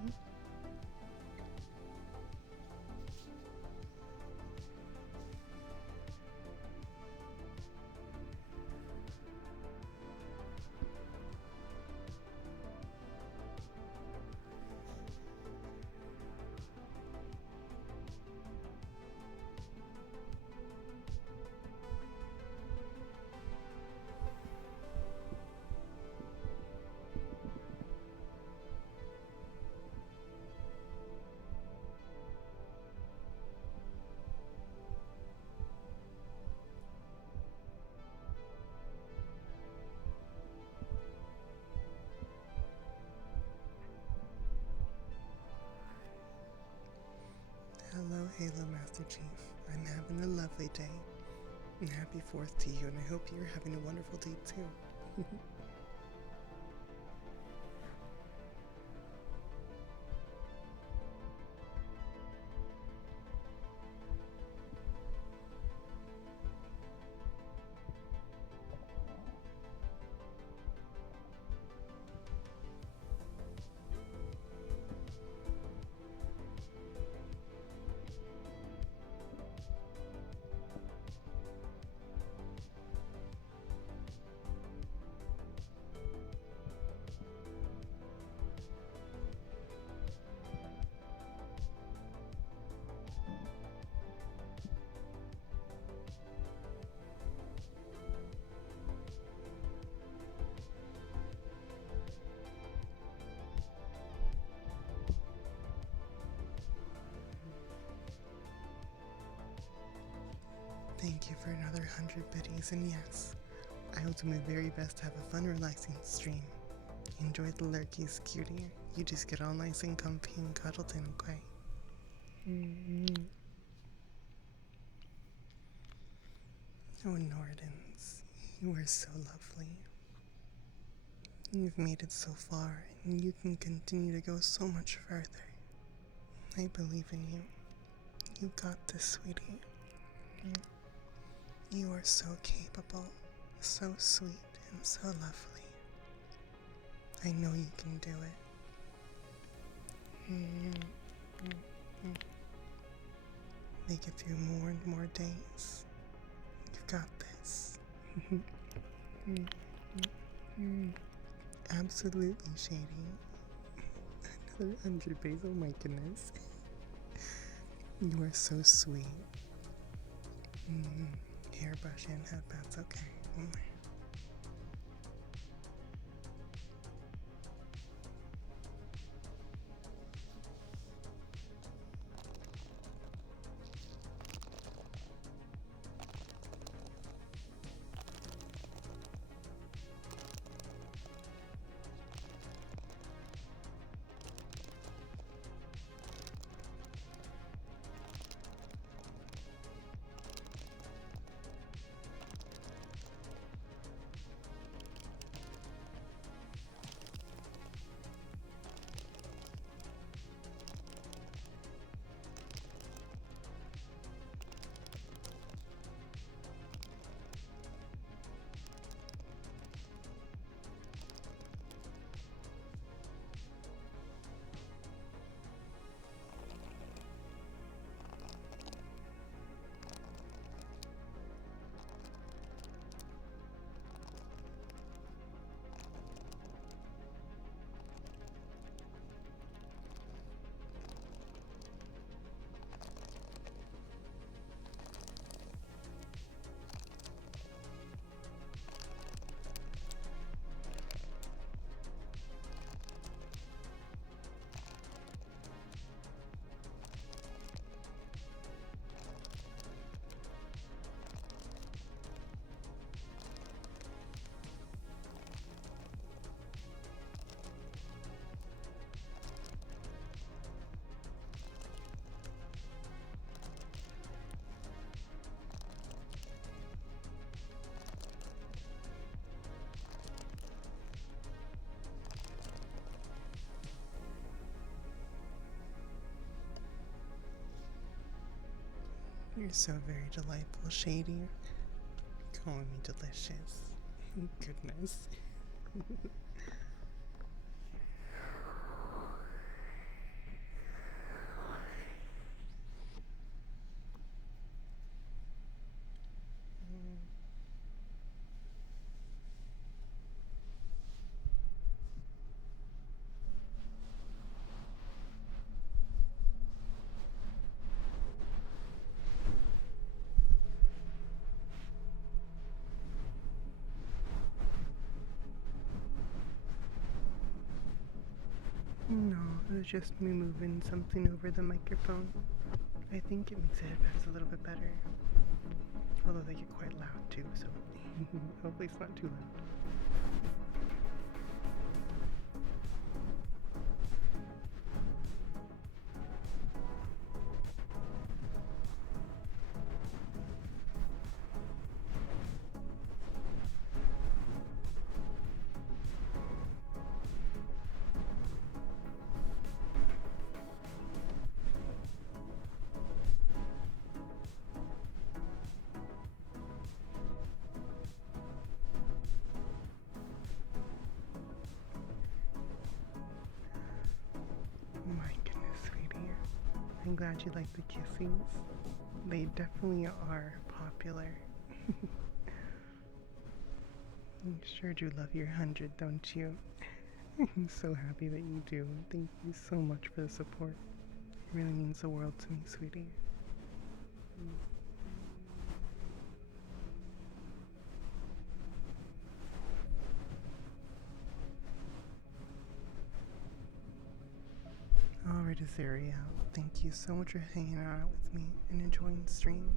Hello, Halo Master Chief. I'm having a lovely day. And happy 4th to you, and I hope you're having a wonderful day too. Thank you for another 100 biddies, and yes, I will do my very best to have a fun, relaxing stream. Enjoy the lurkies, cutie. You just get all nice and comfy and cuddled in, okay? Mm-hmm. Oh, Nordens, you are so lovely. You've made it so far, and you can continue to go so much further. I believe in you. You got this, sweetie. You are so capable, so sweet, and so lovely. I know you can do it. Make it through more and more days. You've got this. Absolutely, Shady. Another 100 base, oh my goodness. You are so sweet. Hairbrush and headbands, okay. You're so very delightful, Shady. Calling me delicious. Goodness. No, it was just me moving something over the microphone. I think it makes the headphones a little bit better. Although they get quite loud too, so hopefully it's not too loud. My goodness, sweetie. I'm glad you like the kissings. They definitely are popular. You sure do love your 100, don't you? I'm so happy that you do. Thank you so much for the support. It really means the world to me, sweetie. Alright, Azariel, thank you so much for hanging out with me and enjoying the stream.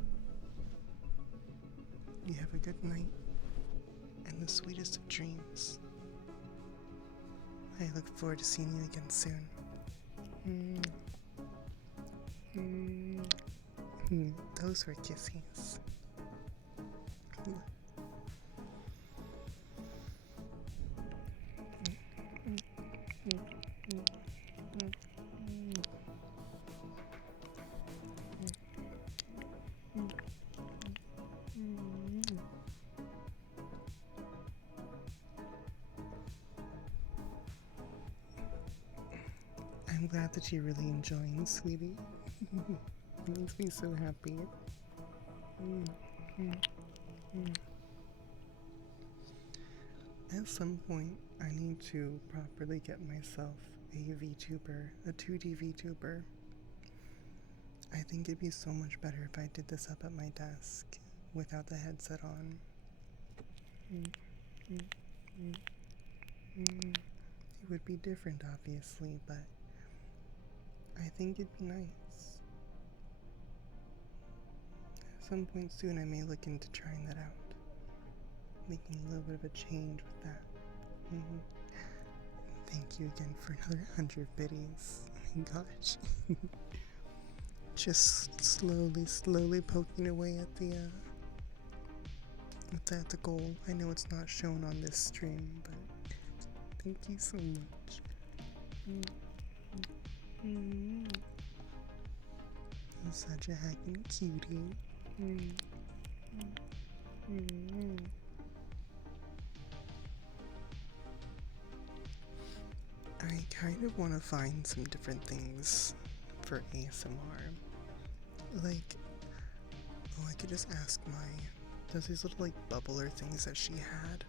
You have a good night and the sweetest of dreams. I look forward to seeing you again soon. Those were kisses. I'm glad that you're really enjoying, sweetie. It makes me so happy. At some point, I need to properly get myself a VTuber, a 2D VTuber. I think it'd be so much better if I did this up at my desk without the headset on. It would be different, obviously, but I think it'd be nice. At some point soon, I may look into trying that out. Making a little bit of a change with that. Thank you again for another 100 biddies. Oh my gosh. Just slowly poking away at the goal. I know it's not shown on this stream, but thank you so much. You're such a hacking cutie. I kind of want to find some different things for ASMR. Like, I could just ask there's these little like bubbler things that she had.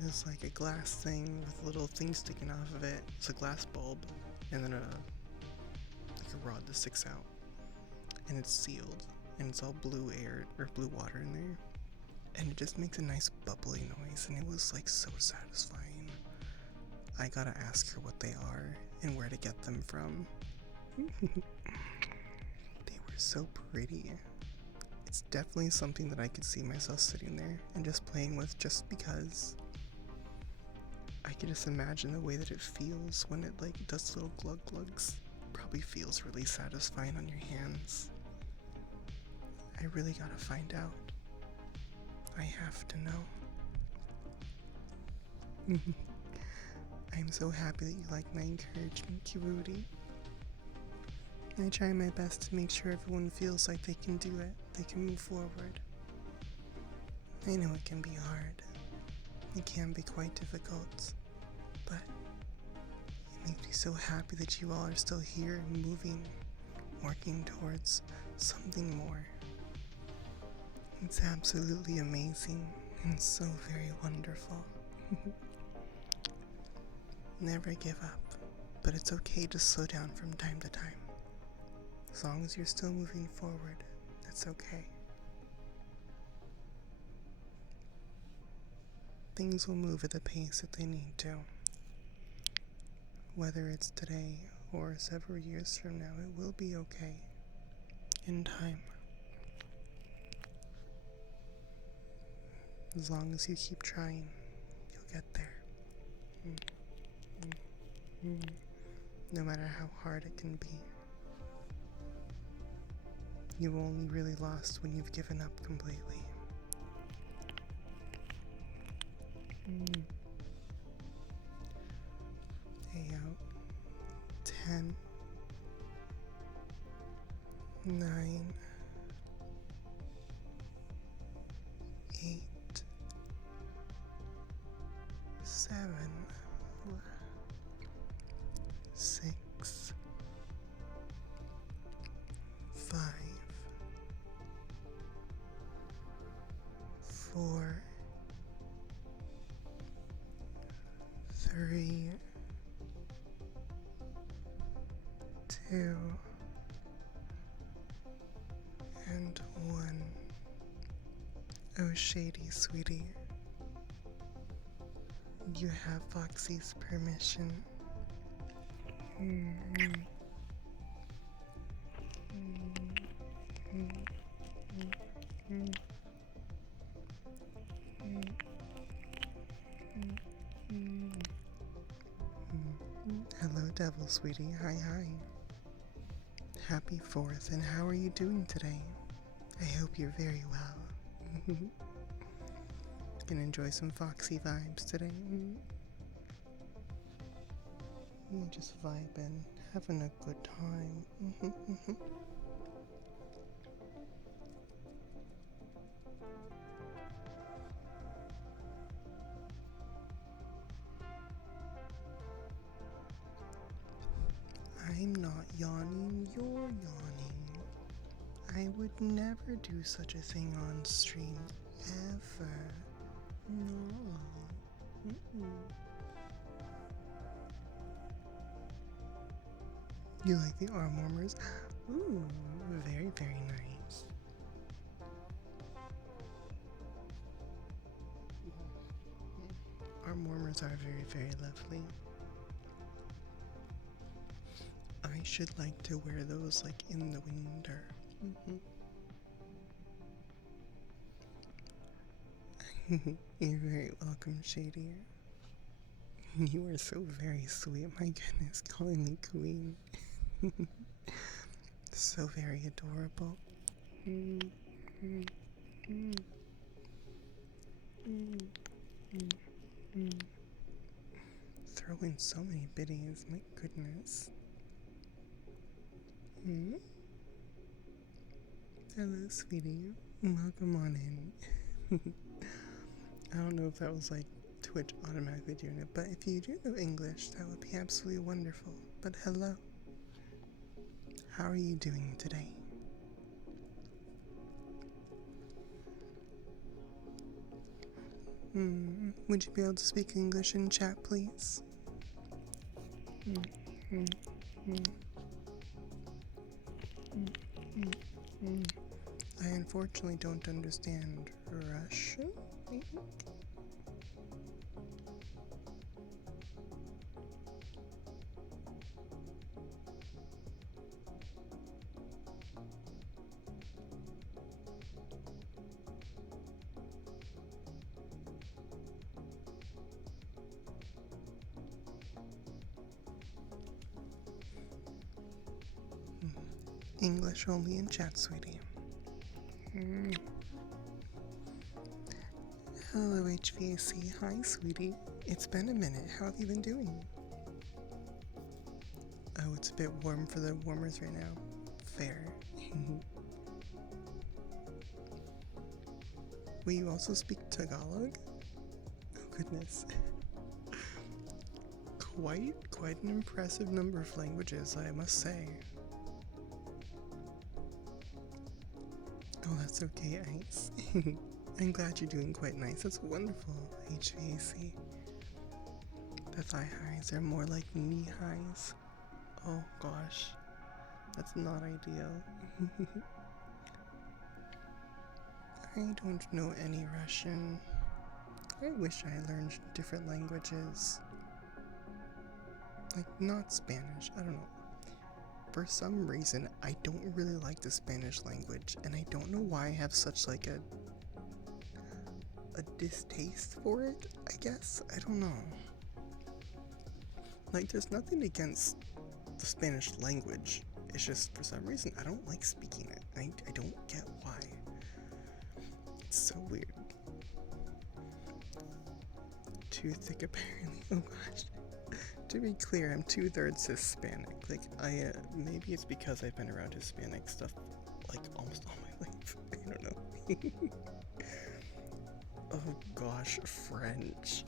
There's like a glass thing with little things sticking off of it. It's a glass bulb, and then a rod that sticks out, and it's sealed, and it's all blue air or blue water in there, and it just makes a nice bubbly noise, and it was like so satisfying. I gotta ask her what they are and where to get them from. They were so pretty. It's definitely something that I could see myself sitting there and just playing with, just because I can just imagine the way that it feels when it like does little glug glugs. Probably feels really satisfying on your hands. I really gotta find out. I have to know. I'm so happy that you like my encouragement, Kiruti. I try my best to make sure everyone feels like they can do it, they can move forward. I know it can be hard. It can be quite difficult, but it makes me so happy that you all are still here, moving, working towards something more. It's absolutely amazing and so very wonderful. Never give up, but it's okay to slow down from time to time. As long as you're still moving forward, that's okay. Things will move at the pace that they need to. Whether it's today or several years from now, it will be okay. In time. As long as you keep trying, you'll get there. No matter how hard it can be. You've only really lost when you've given up completely. Hey, out. 10, 9, 8, 7, 6, 5, 4, 3, 2, and 1. Oh, Shady, sweetie. You have Foxy's permission. Hello, Devil, sweetie. Hi, hi. Happy 4th, and how are you doing today? I hope you're very well. Can enjoy some Foxy vibes today. Just vibing, having a good time. I'm not yawning, you're yawning. I would never do such a thing on stream, ever. No. You like the arm warmers? Ooh, very, very nice. Arm warmers are very, very lovely. I should like to wear those like in the winter. You're very welcome, Shady. You are so very sweet. My goodness, calling me queen. So very adorable. Throw in so many biddies, my goodness. Hello, sweetie. Welcome on in. I don't know if that was like Twitch automatically doing it, but if you do know English, that would be absolutely wonderful. But hello. How are you doing today? Would you be able to speak English in chat, please? I unfortunately don't understand Russian, I think. English only in chat, sweetie. Hello, HVAC. Hi, sweetie. It's been a minute. How have you been doing? Oh, it's a bit warm for the warmers right now. Fair. Will you also speak Tagalog? Oh, goodness. Quite an impressive number of languages, I must say. Oh, that's okay, Ice. I'm glad you're doing quite nice. That's wonderful, HVAC. The thigh highs are more like knee highs. Oh gosh, that's not ideal. I don't know any Russian. I wish I learned different languages. like, not Spanish, I don't know. For some reason, I don't really like the Spanish language, and I don't know why I have such, like, a distaste for it, I guess? I don't know. Like, there's nothing against the Spanish language. It's just, for some reason, I don't like speaking it. I don't get why. It's so weird. Too thick, apparently. Oh gosh. To be clear, I'm 2/3 Hispanic. Like, maybe it's because I've been around Hispanic stuff, like, almost all my life. I don't know. Oh gosh, French.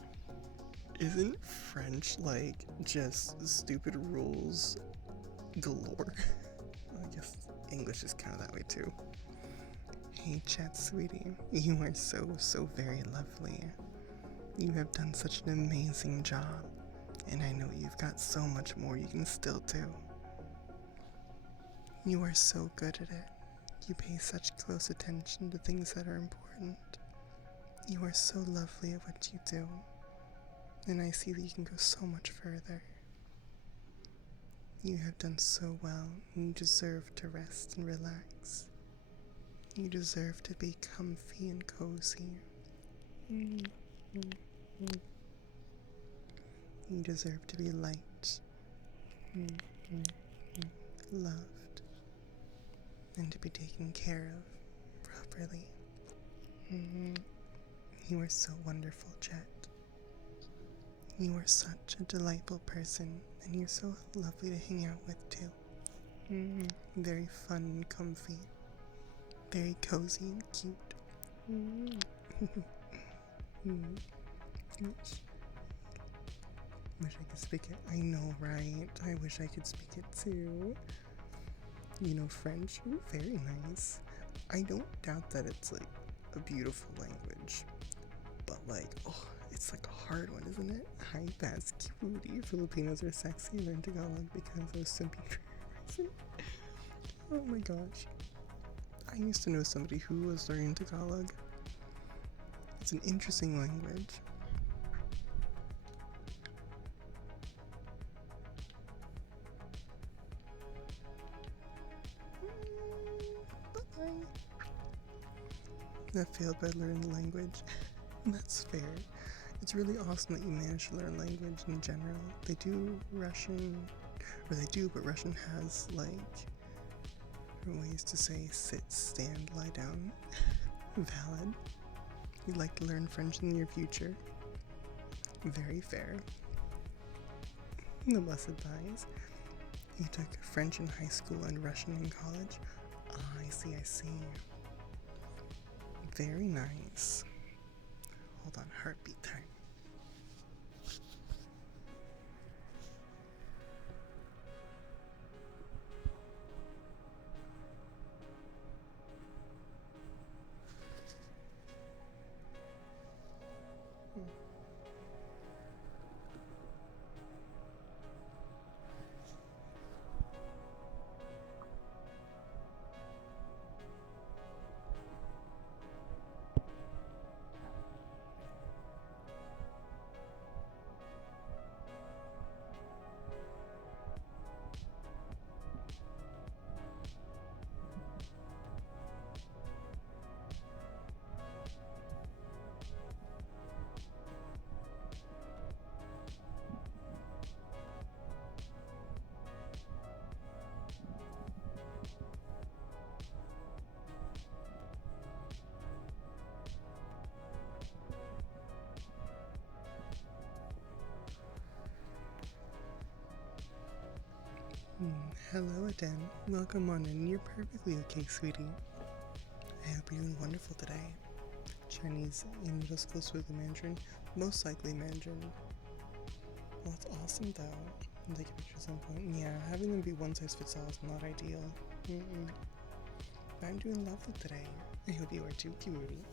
Isn't French, like, just stupid rules galore? I guess English is kind of that way too. Hey chat sweetie, you are so very lovely. You have done such an amazing job, and I know you've got so much more you can still do. You are so good at it. You pay such close attention to things that are important. You are so lovely at what you do, and I see that you can go so much further. You have done so well, and you deserve to rest and relax. You deserve to be comfy and cozy. You deserve to be liked, loved, and to be taken care of properly. You are so wonderful, Chet. You are such a delightful person, and you're so lovely to hang out with, too. Very fun and comfy. Very cozy and cute. Wish I could speak it. I know, right? I wish I could speak it, too. You know, French? Ooh, very nice. I don't doubt that it's, like, a beautiful language. But, like, it's like a hard one, isn't it? Hi, that's cutie. Filipinos are sexy. Learn Tagalog because of simpy. Oh my gosh. I used to know somebody who was learning Tagalog. It's an interesting language. Bye. That failed by learning the language. That's fair. It's really awesome that you managed to learn language in general. They do Russian, but Russian has, like, ways to say sit, stand, lie down. Valid. You'd like to learn French in the near future. Very fair. The blessed thighs. You took French in high school and Russian in college. Ah, I see. Very nice. Hold on, heartbeat time. Hello, Aden. Welcome on in. You're perfectly okay, sweetie. I hope you're doing wonderful today. Chinese in middle school with the Mandarin? Most likely Mandarin. Well, that's awesome, though. I'll take a picture at some point. Yeah, having them be one size fits all is not ideal. But I'm doing lovely today. I hope you are too, cutie.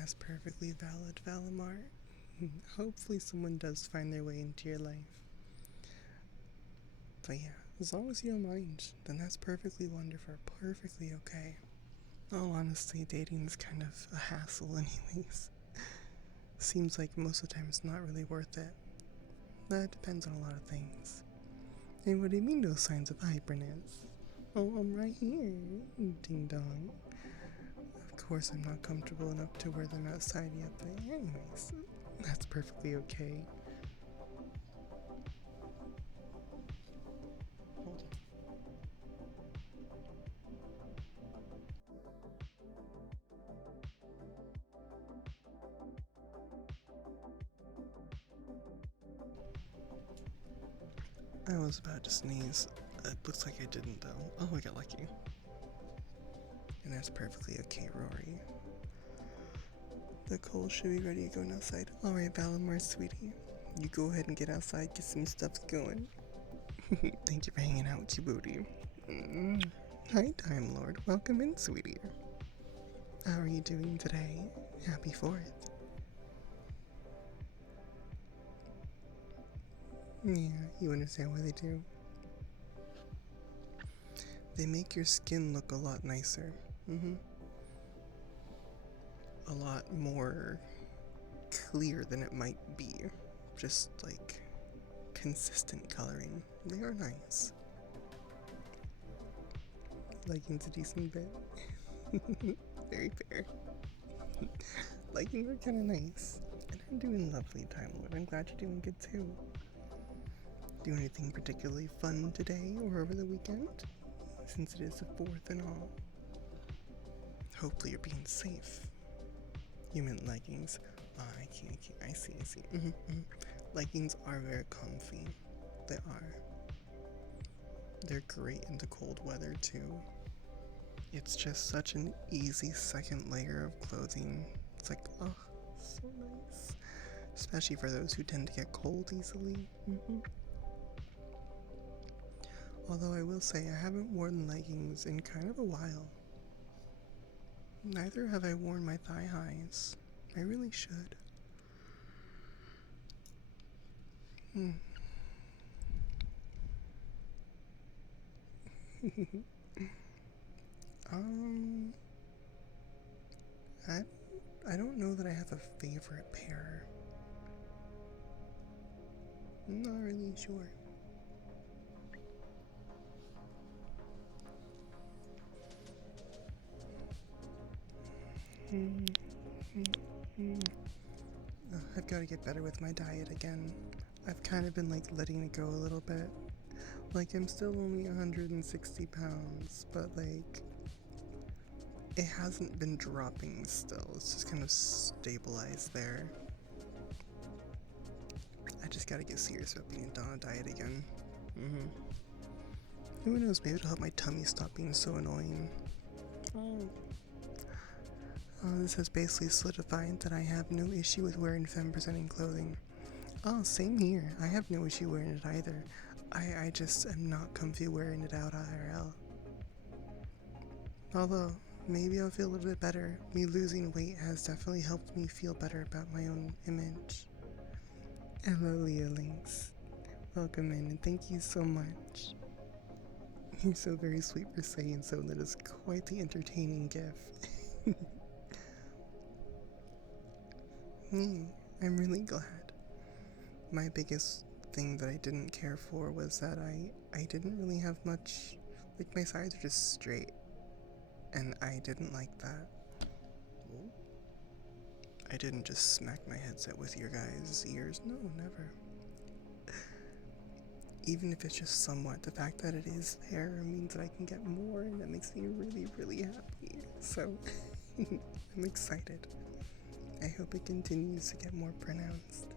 That's perfectly valid, Valimar. Hopefully someone does find their way into your life. But yeah, as long as you don't mind, then that's perfectly wonderful, perfectly okay. Oh, honestly, dating is kind of a hassle anyways. Seems like most of the time it's not really worth it. That depends on a lot of things. And what do you mean no signs of hyperness? Oh, I'm right here, ding dong. Of course I'm not comfortable enough to wear them outside yet, but anyways, that's perfectly okay. Hold on. I was about to sneeze. It looks like I didn't though. Oh, I got lucky. And that's perfectly okay, Rory. The cold should be ready to go outside. Alright, Valimar, sweetie. You go ahead and get outside, get some stuff going. Thank you for hanging out, Djibouti. Hi, Time Lord. Welcome in, sweetie. How are you doing today? Happy 4th. Yeah, you understand what they do. They make your skin look a lot nicer. A lot more clear than it might be. Just like consistent coloring. They are nice. Leggings a decent bit. Very fair. Leggings are kind of nice. And I'm doing lovely, Time Lord. I'm glad you're doing good too. Do anything particularly fun today or over the weekend? Since it is the 4th and all. Hopefully you're being safe. You meant leggings. I see. Leggings are very comfy. They are. They're great in the cold weather too. It's just such an easy second layer of clothing. It's like, oh, so nice. Especially for those who tend to get cold easily. Although I will say I haven't worn leggings in kind of a while. Neither have I worn my thigh highs. I really should. I don't know that I have a favorite pair. I'm not really sure. I've got to get better with my diet again. I've kind of been like letting it go a little bit. Like I'm still only 160 pounds, but like it hasn't been dropping still. It's just kind of stabilized there. I just gotta get serious about being on a diet again. Who knows, maybe it'll help my tummy stop being so annoying. This has basically solidified that I have no issue with wearing femme-presenting clothing. Oh, same here. I have no issue wearing it either. I just am not comfy wearing it out IRL. Although, maybe I'll feel a little bit better. Me losing weight has definitely helped me feel better about my own image. Hello, Leah Lynx. Welcome in, and thank you so much. You're so very sweet for saying so. That is quite the entertaining gif. I'm really glad. My biggest thing that I didn't care for was that I didn't really have much, like my sides are just straight, and I didn't like that. I didn't just smack my headset with your guys' ears, no, never. Even if it's just somewhat, the fact that it is there means that I can get more, and that makes me really, really happy. So, I'm excited. I hope it continues to get more pronounced.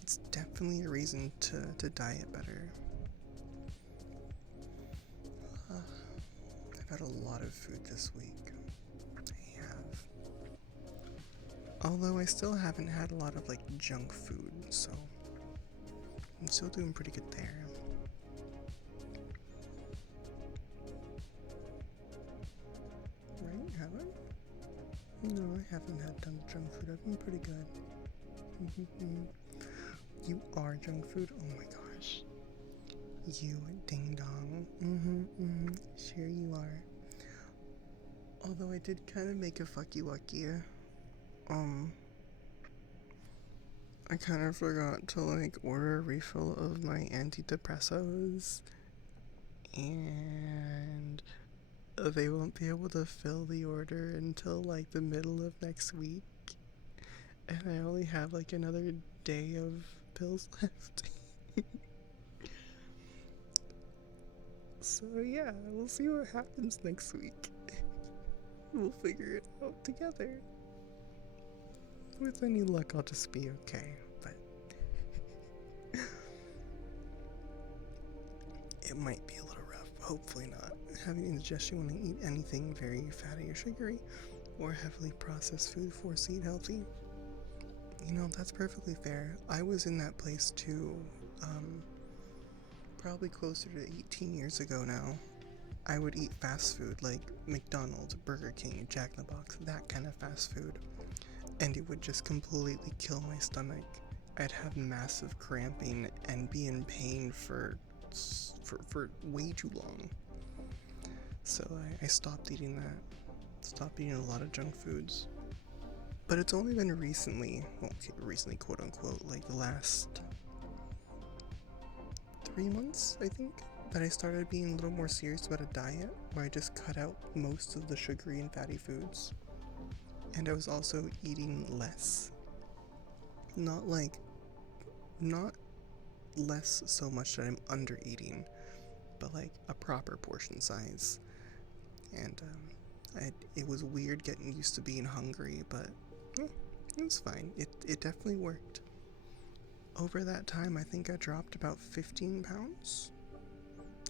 It's definitely a reason to diet better. I've had a lot of food this week. I have. Although I still haven't had a lot of like junk food, so I'm still doing pretty good there. Right, have I? No, I haven't had junk food. I've been pretty good. You are junk food? Oh my gosh. You ding dong. Sure you are. Although I did kind of make a fucky wucky. I kind of forgot to like order a refill of my antidepressants, and they won't be able to fill the order until like the middle of next week, and I only have like another day of pills left. So yeah, we'll see what happens next week. We'll figure it out together. With any luck, I'll just be okay, but it might be a little rough. Hopefully not. Having indigestion when I eat anything very fatty or sugary or heavily processed food forced to eat healthy. You know, that's perfectly fair. I was in that place too, probably closer to 18 years ago now. I would eat fast food like McDonald's, Burger King, Jack in the Box, that kind of fast food, and it would just completely kill my stomach. I'd have massive cramping and be in pain for way too long. So I stopped eating that. Stopped eating a lot of junk foods. But it's only been recently, quote unquote, like the last 3 months, I think, that I started being a little more serious about a diet where I just cut out most of the sugary and fatty foods. And I was also eating less. Not less so much that I'm under eating, but like a proper portion size. And it was weird getting used to being hungry, but it was fine. It definitely worked. Over that time, I think I dropped about 15 pounds.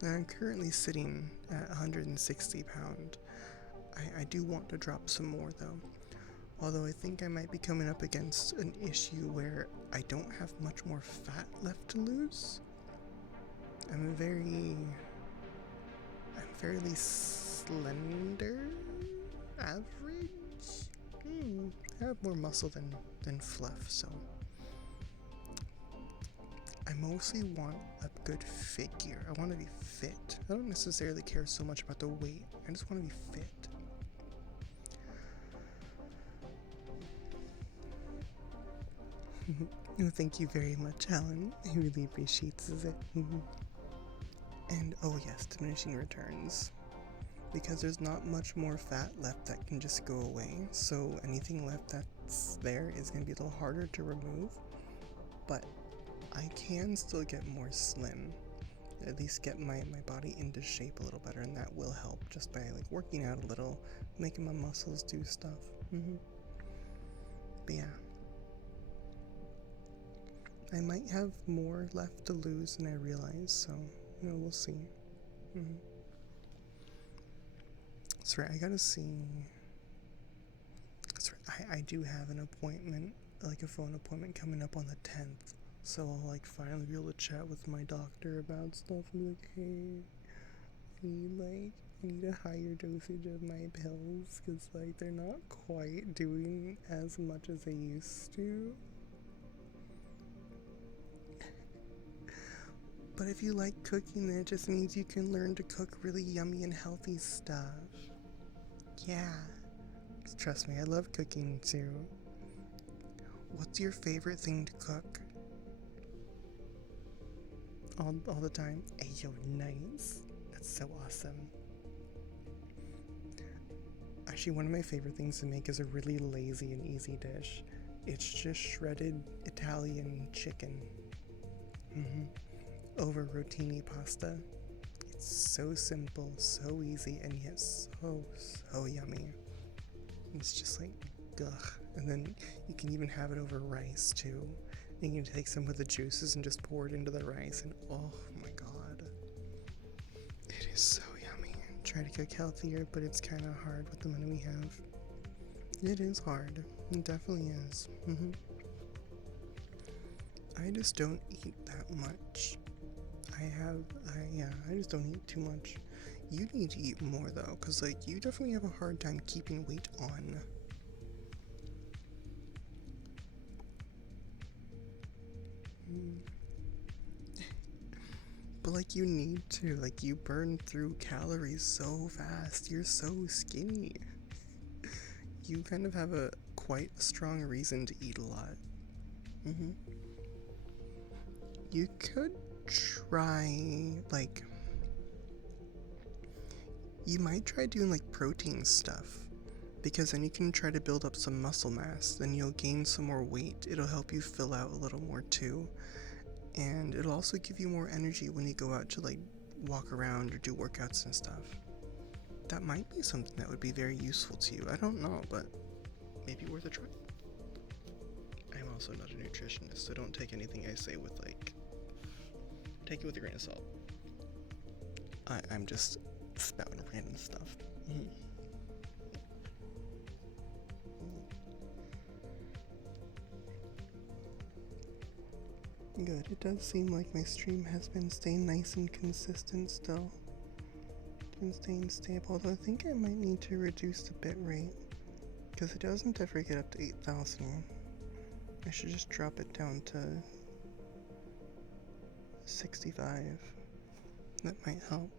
And I'm currently sitting at 160 pounds. I do want to drop some more though. Although I think I might be coming up against an issue where I don't have much more fat left to lose. I'm fairly slender, average. I have more muscle than fluff, so I mostly want a good figure. I want to be fit. I don't necessarily care so much about the weight. I just want to be fit. Thank you very much, Alan. I really appreciate it. And oh yes, diminishing returns. Because there's not much more fat left that can just go away, so anything left that's there is going to be a little harder to remove. But I can still get more slim. At least get my body into shape a little better, and that will help just by like working out a little, making my muscles do stuff. But yeah. I might have more left to lose than I realize, so, we'll see. That's right, I gotta see. That's right, I do have an appointment, like a phone appointment coming up on the 10th, so I'll like finally be able to chat with my doctor about stuff and be like, hey, I need a higher dosage of my pills, because like they're not quite doing as much as they used to. But if you like cooking, then it just means you can learn to cook really yummy and healthy stuff. Yeah. Trust me, I love cooking too. What's your favorite thing to cook? All the time? Hey, yo, nice. That's so awesome. Actually, one of my favorite things to make is a really lazy and easy dish. It's just shredded Italian chicken. Over rotini pasta. It's so simple, so easy, and yet so yummy. It's just like, ugh. And then you can even have it over rice too. And you can take some of the juices and just pour it into the rice, and oh my god. It is so yummy. Try to cook healthier, but it's kind of hard with the money we have. It is hard. It definitely is. I just don't eat that much. I just don't eat too much. You need to eat more though, because like you definitely have a hard time keeping weight on. But like you need to, like you burn through calories so fast. You're so skinny. You kind of have a quite strong reason to eat a lot. You could try, like, you might try doing like protein stuff, because then you can try to build up some muscle mass, then you'll gain some more weight. It'll help you fill out a little more too, and it'll also give you more energy when you go out to like walk around or do workouts and stuff. That might be something that would be very useful to you. I don't know, but maybe worth a try. I'm also not a nutritionist, so don't take anything I say with like, take it with a grain of salt. I'm just spouting random stuff. Good, it does seem like my stream has been staying nice and consistent still. Been staying stable, although I think I might need to reduce the bit rate, because it doesn't ever get up to 8,000. I should just drop it down to 65. That might help.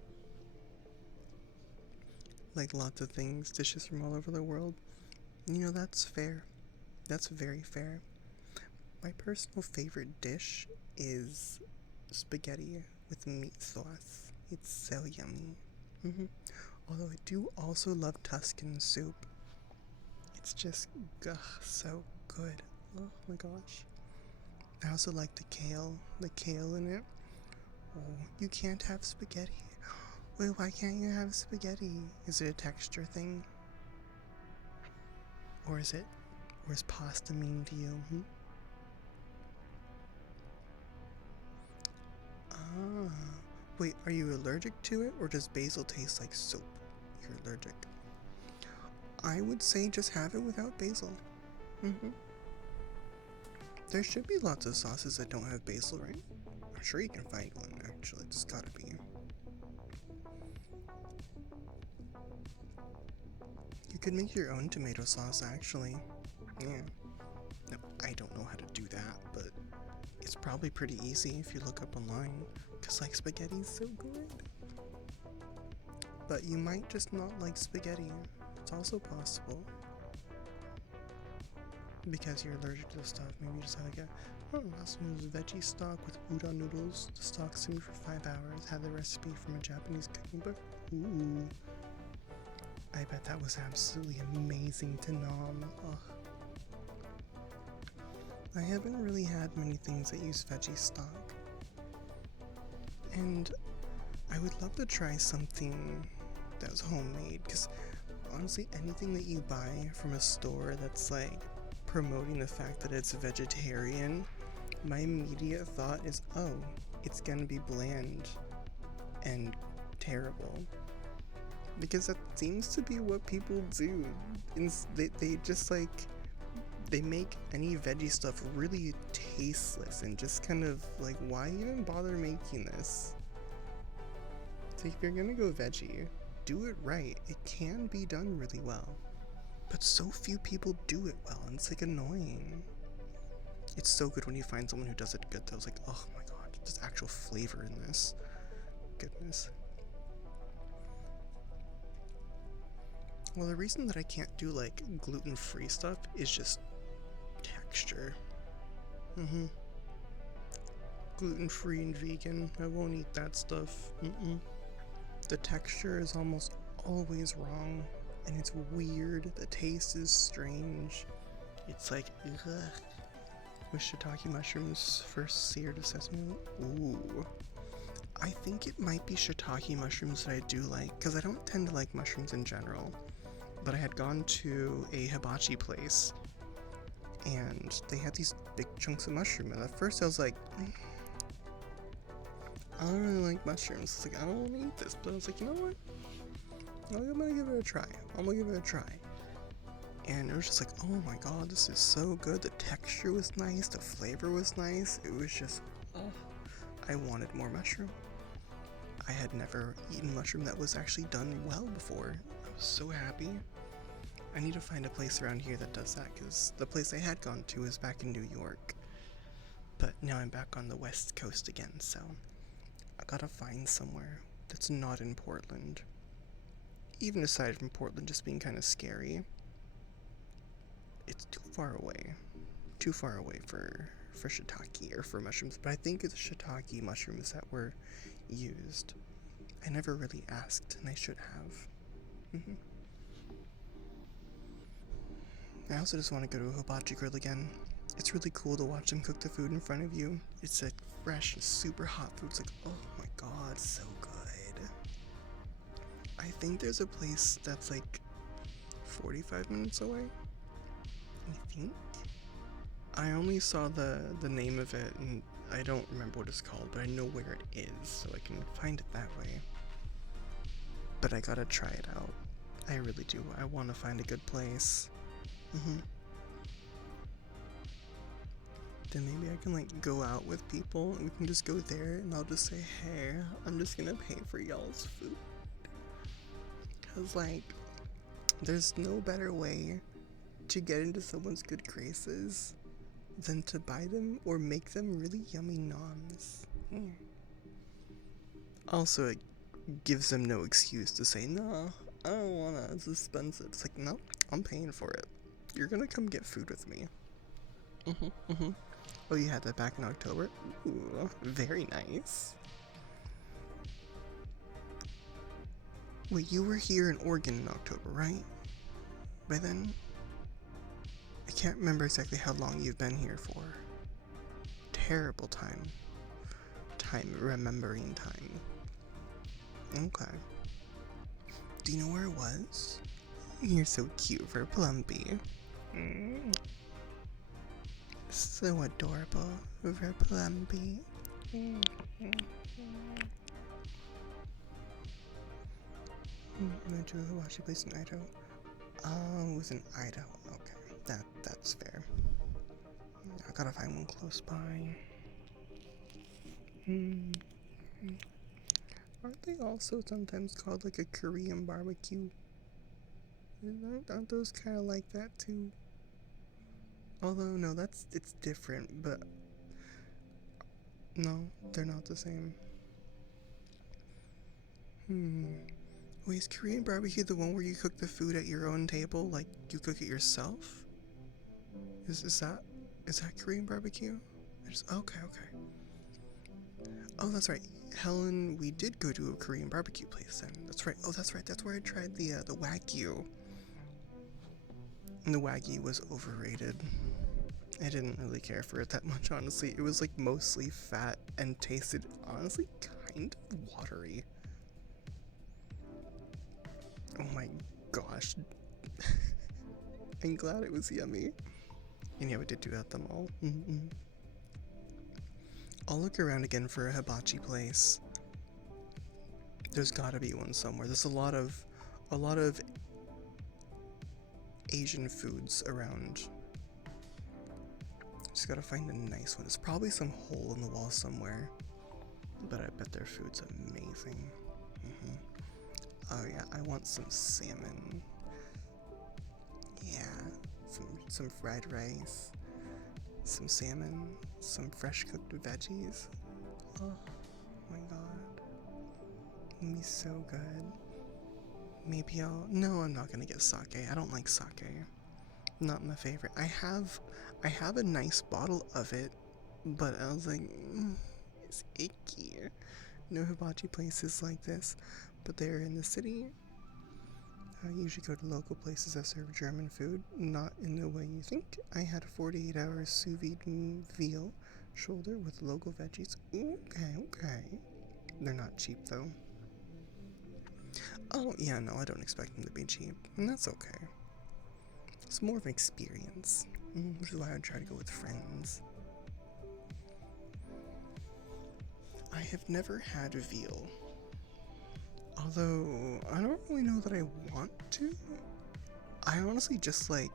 Like lots of things, dishes from all over the world. You know, that's fair. That's very fair. My personal favorite dish is spaghetti with meat sauce. It's so yummy. Although I do also love Tuscan soup. It's just, so good. Oh my gosh. I also like the kale in it. Oh, you can't have spaghetti. Wait, why can't you have spaghetti? Is it a texture thing? Or is pasta mean to you? Ah. Wait, are you allergic to it, or does basil taste like soap? You're allergic. I would say just have it without basil. There should be lots of sauces that don't have basil, right? I'm sure you can find one, actually. It's gotta be. You could make your own tomato sauce, actually. Yeah. No, I don't know how to do that, but it's probably pretty easy if you look up online, because like spaghetti's so good. But you might just not like spaghetti. It's also possible. Because you're allergic to the stuff, maybe you just have like last one was veggie stock with udon noodles. The stock simmered for 5 hours. Had the recipe from a Japanese cooking book. Ooh. I bet that was absolutely amazing to nom. Ugh. I haven't really had many things that use veggie stock. And I would love to try something that was homemade, because honestly, anything that you buy from a store that's like promoting the fact that it's vegetarian, my immediate thought is, oh, it's gonna be bland and terrible. Because that seems to be what people do. They just like, they make any veggie stuff really tasteless and just kind of like, why even bother making this? So if you're gonna go veggie, do it right. It can be done really well. But so few people do it well, and it's like annoying. It's so good when you find someone who does it good though. It's like, oh my god, there's actual flavor in this. Goodness. Well, the reason that I can't do like gluten-free stuff is just texture. Gluten-free and vegan, I won't eat that stuff. The texture is almost always wrong, and it's weird. The taste is strange. It's like, ugh. With shiitake mushrooms first seared to sesame. Ooh. I think it might be shiitake mushrooms that I do like, because I don't tend to like mushrooms in general. But I had gone to a hibachi place, and they had these big chunks of mushroom, and at first I was like, I don't really like mushrooms. It's like, I don't want to eat this, but I was like, you know what? I'm gonna give it a try. And it was just like, oh my god, this is so good. The texture was nice, the flavor was nice. It was just, I wanted more mushroom. I had never eaten mushroom that was actually done well before. I was so happy. I need to find a place around here that does that, because the place I had gone to is back in New York. But now I'm back on the West Coast again, so I gotta find somewhere that's not in Portland. Even aside from Portland just being kind of scary, it's too far away. Too far away for shiitake or for mushrooms, but I think it's shiitake mushrooms that were used. I never really asked, and I should have. I also just want to go to a hibachi grill again. It's really cool to watch them cook the food in front of you. It's like fresh, super hot food. It's like, oh my god, so good. I think there's a place that's like 45 minutes away. I think. I only saw the name of it, and I don't remember what it's called, but I know where it is, so I can find it that way. But I gotta try it out. I really do. I want to find a good place. Then maybe I can like go out with people and we can just go there and I'll just say, hey, I'm just gonna pay for y'all's food. Cause like, there's no better way to get into someone's good graces than to buy them or make them really yummy noms. Also, it gives them no excuse to say, no, I don't wanna, it's expensive. It's like, no, I'm paying for it. You're gonna come get food with me. Oh, you had that back in October? Ooh, very nice. Wait, you were here in Oregon in October, right? By then? I can't remember exactly how long you've been here for. Terrible time. Remembering time. Okay. Do you know where it was? You're so cute for Plumpy. So adorable for Plumpy. Went to a hibachi place in Idaho. Oh, it was in Idaho. Okay, that's fair. I gotta find one close by. Aren't they also sometimes called like a Korean barbecue? Aren't those kind of like that too? Although no, it's different, but no, they're not the same. Wait, is Korean barbecue the one where you cook the food at your own table? Like you cook it yourself? Is that Korean barbecue? Okay. Oh, that's right. Helen, we did go to a Korean barbecue place then. That's right. Oh, that's right. That's where I tried the Wagyu. And the Wagyu was overrated. I didn't really care for it that much, honestly. It was like mostly fat and tasted, honestly, kind of watery. Oh my gosh. I'm glad it was yummy. And yeah, we did do at the mall. I'll look around again for a hibachi place. There's gotta be one somewhere. There's a lot of Asian foods around. Just gotta find a nice one. There's probably some hole in the wall somewhere, but I bet their food's amazing. Oh yeah, I want some salmon. Yeah, some fried rice, some salmon, some fresh cooked veggies. Oh my god, it'd be so good. Maybe no, I'm not gonna get sake. I don't like sake. Not my favorite. I have a nice bottle of it, but I was like, it's icky. No hibachi places like this, but they're in the city. I usually go to local places that serve German food, not in the way you think. I had a 48-hour sous vide veal shoulder with local veggies. Okay. They're not cheap though. Oh yeah, no, I don't expect them to be cheap, and that's okay. It's more of an experience, which is why I try to go with friends. I have never had a veal. Although, I don't really know that I want to. I honestly just I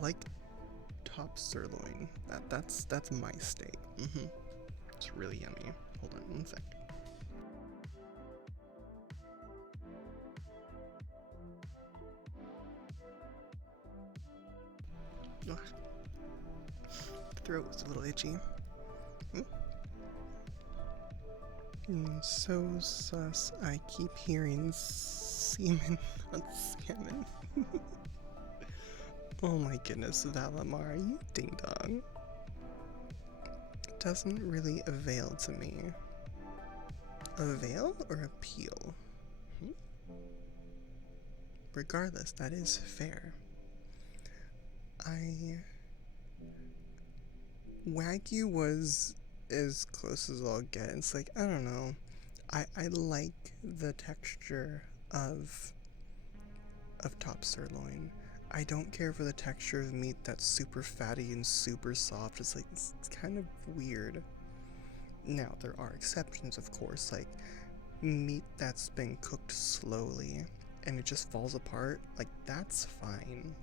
like top sirloin. That's my steak. It's really yummy. Hold on one sec. Ugh. The throat was a little itchy. So sus, I keep hearing semen, not salmon. Oh my goodness, Valamar, you ding dong. Doesn't really avail to me. Avail or appeal? Regardless, that is fair. Wagyu was as close as I'll get. It's like, I don't know. I like the texture of top sirloin. I don't care for the texture of meat that's super fatty and super soft. It's like, it's kind of weird. Now, there are exceptions, of course, like meat that's been cooked slowly and it just falls apart. Like, that's fine.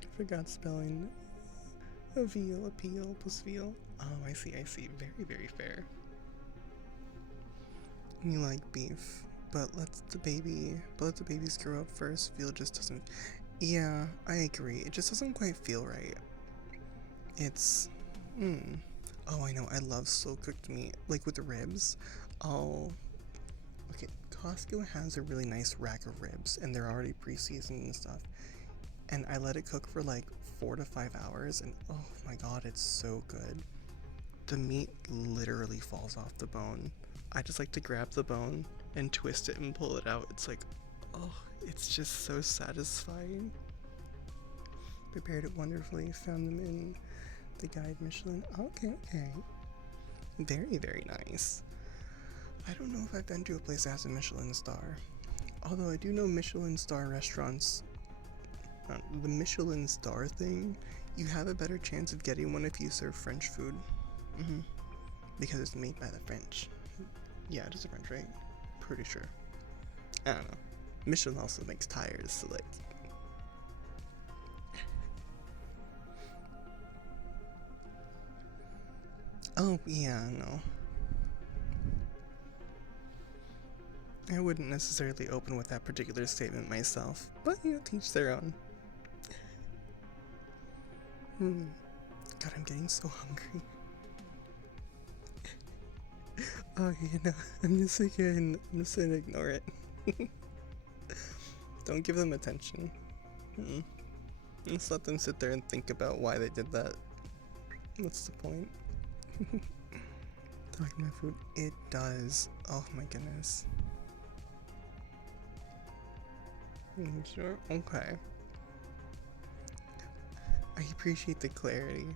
I forgot spelling. A veal, appeal, plus veal. Oh, I see. Very, very fair. You like beef, but let the babies grow up first. Veal just doesn't. Yeah, I agree. It just doesn't quite feel right. It's. Oh, I know. I love slow cooked meat, like with the ribs. Okay, Costco has a really nice rack of ribs, and they're already pre-seasoned and stuff. And I let it cook for like 4 to 5 hours, and oh my god, it's so good. The meat literally falls off the bone. I just like to grab the bone and twist it and pull it out. It's like, oh, it's just so satisfying. Prepared it wonderfully, found them in the guide Michelin. Okay. Very, very nice. I don't know if I've been to a place that has a Michelin star. Although I do know Michelin star restaurants, the Michelin star thing, you have a better chance of getting one if you serve French food. Because it's made by the French. Yeah, it is a French, right? Pretty sure. I don't know. Michelin also makes tires, so like... Oh, yeah, no. I wouldn't necessarily open with that particular statement myself, but you know, teach their own. God, I'm getting so hungry. Oh, you know, I'm just gonna ignore it. Don't give them attention. Just let them sit there and think about why they did that. What's the point? Talking about food, it does. Oh my goodness. Sure. Okay. I appreciate the clarity.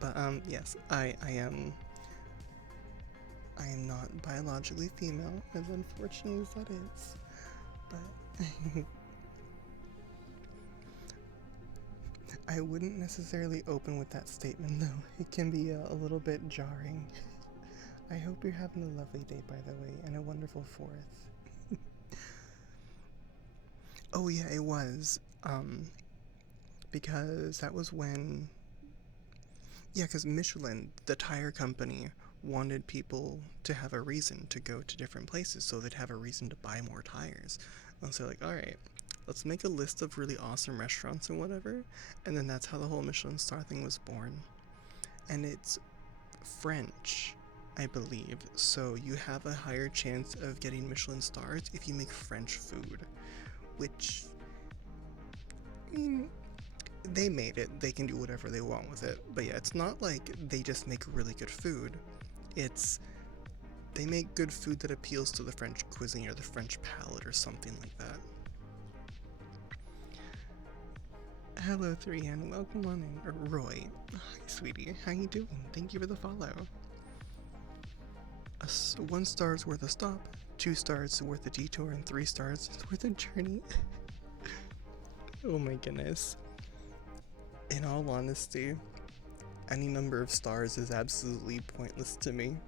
But yes, I am not biologically female, as unfortunate as that is. But I wouldn't necessarily open with that statement, though. It can be a little bit jarring. I hope you're having a lovely day, by the way, and a wonderful 4th. Oh yeah, it was. Because that was when... Yeah, because Michelin, the tire company, wanted people to have a reason to go to different places, so they'd have a reason to buy more tires. And so like, alright, let's make a list of really awesome restaurants and whatever, and then that's how the whole Michelin star thing was born. And it's French, I believe, so you have a higher chance of getting Michelin stars if you make French food, which, I mean, they made it, they can do whatever they want with it. But yeah, it's not like they just make really good food. It's, they make good food that appeals to the French cuisine or the French palate or something like that. Hello, 3N, welcome on in. Or Roy. Hi, sweetie, how you doing? Thank you for the follow. 1 star is worth a stop, 2 stars is worth a detour, and 3 stars is worth a journey. Oh my goodness. In all honesty, any number of stars is absolutely pointless to me.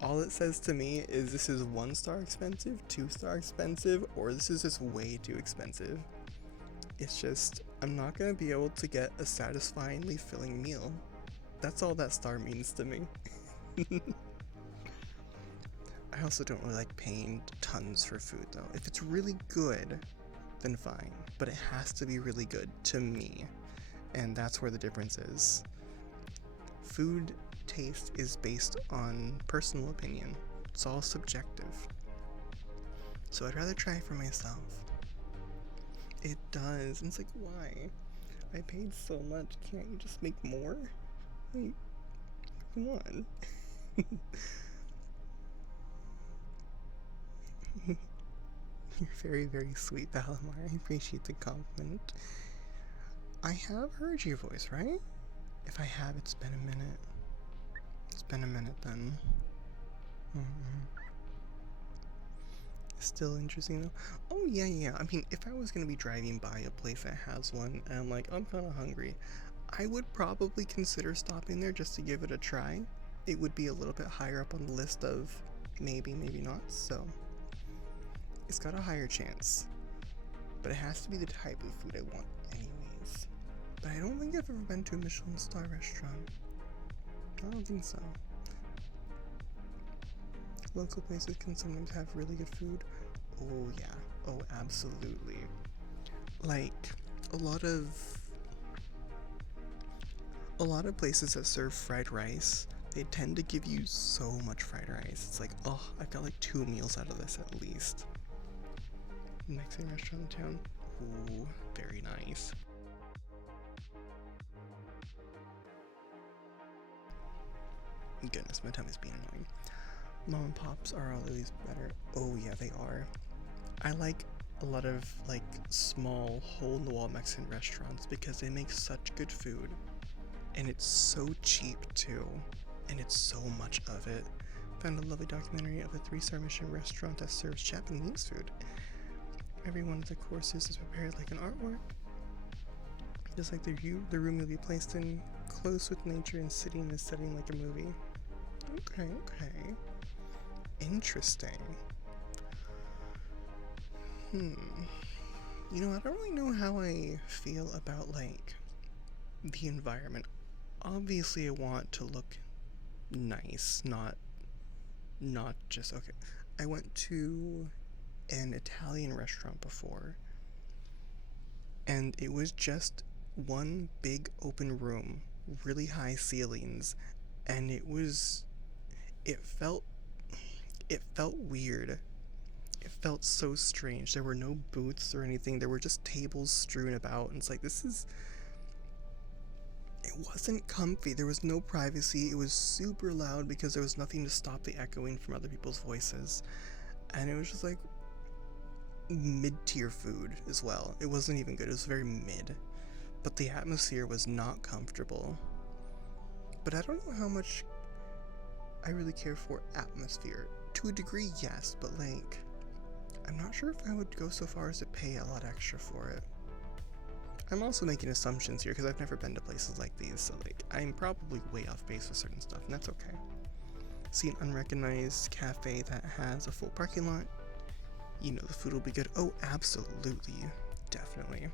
All it says to me is this is 1 star expensive, 2 star expensive, or this is just way too expensive. It's just, I'm not gonna be able to get a satisfyingly filling meal. That's all that star means to me. I also don't really like paying tons for food though. If it's really good, then fine. But it has to be really good to me. And that's where the difference is. Food taste is based on personal opinion. It's all subjective. So I'd rather try for myself. It does. And it's like, why? I paid so much. Can't you just make more? Like, come on. You're very, very sweet, Valimar. I appreciate the compliment. I have heard your voice, right? If I have, it's been a minute. It's been a minute then. Still interesting though. Oh yeah. I mean, if I was gonna be driving by a place that has one and I'm like, I'm kind of hungry, I would probably consider stopping there just to give it a try. It would be a little bit higher up on the list of maybe, maybe not, so it's got a higher chance. But it has to be the type of food I want anyways. But I don't think I've ever been to a Michelin star restaurant. I don't think so. Local places can sometimes have really good food. Oh yeah, oh absolutely. Like a lot of places that serve fried rice, they tend to give you so much fried rice. It's like, oh, I've got like 2 meals out of this at least. Mexican restaurant in town. Ooh, very nice. Goodness, my tummy's being annoying. Mom and pops are always better. Oh yeah, they are. I like a lot of like small hole-in-the-wall Mexican restaurants because they make such good food. And it's so cheap too. And it's so much of it. Found a lovely documentary of a 3-star Michelin restaurant that serves Japanese food. Every one of the courses is prepared like an artwork. Just like the room will be placed in close with nature and sitting in a setting like a movie. Okay. Interesting. You know, I don't really know how I feel about like the environment. Obviously I want to look nice, not just okay. I went to an Italian restaurant before and it was just one big open room, really high ceilings, and it felt weird. It felt so strange. There were no booths or anything. There were just tables strewn about, and it's like, it wasn't comfy. There was no privacy. It was super loud because there was nothing to stop the echoing from other people's voices. And it was just like mid-tier food as well. It wasn't even good. It was very mid. But the atmosphere was not comfortable. But I don't know how much I really care for atmosphere. To a degree, yes, but like, I'm not sure if I would go so far as to pay a lot extra for it. I'm also making assumptions here because I've never been to places like these, so like, I'm probably way off base with certain stuff, and that's okay. See an unrecognized cafe that has a full parking lot, you know the food will be good. Oh, absolutely, definitely.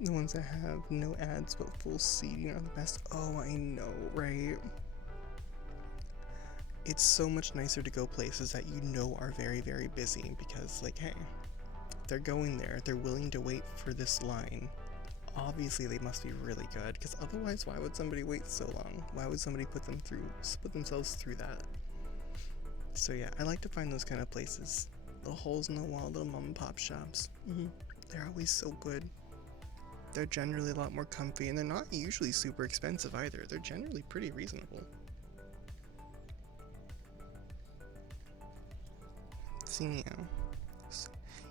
The ones that have no ads but full seating are the best. Oh, I know, right? It's so much nicer to go places that you know are very, very busy because, like, hey, they're going there, they're willing to wait for this line. Obviously, they must be really good because otherwise, why would somebody wait so long? Why would somebody put themselves through that? So yeah, I like to find those kind of places. Little holes in the wall, little mom and pop shops. They're always so good. They're generally a lot more comfy and they're not usually super expensive either. They're generally pretty reasonable. See,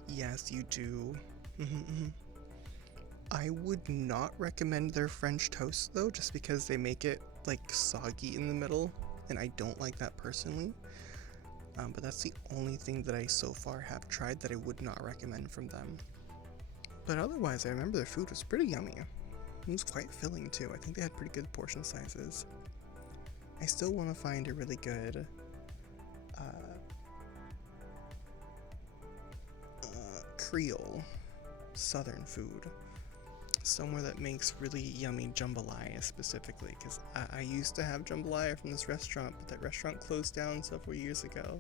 yes, you do. I would not recommend their French toast though, just because they make it like soggy in the middle, and I don't like that personally. But that's the only thing that I so far have tried that I would not recommend from them. But otherwise, I remember their food was pretty yummy. It was quite filling too. I think they had pretty good portion sizes. I still want to find a really good Creole Southern food. Somewhere that makes really yummy jambalaya specifically, because I used to have jambalaya from this restaurant, but that restaurant closed down several years ago.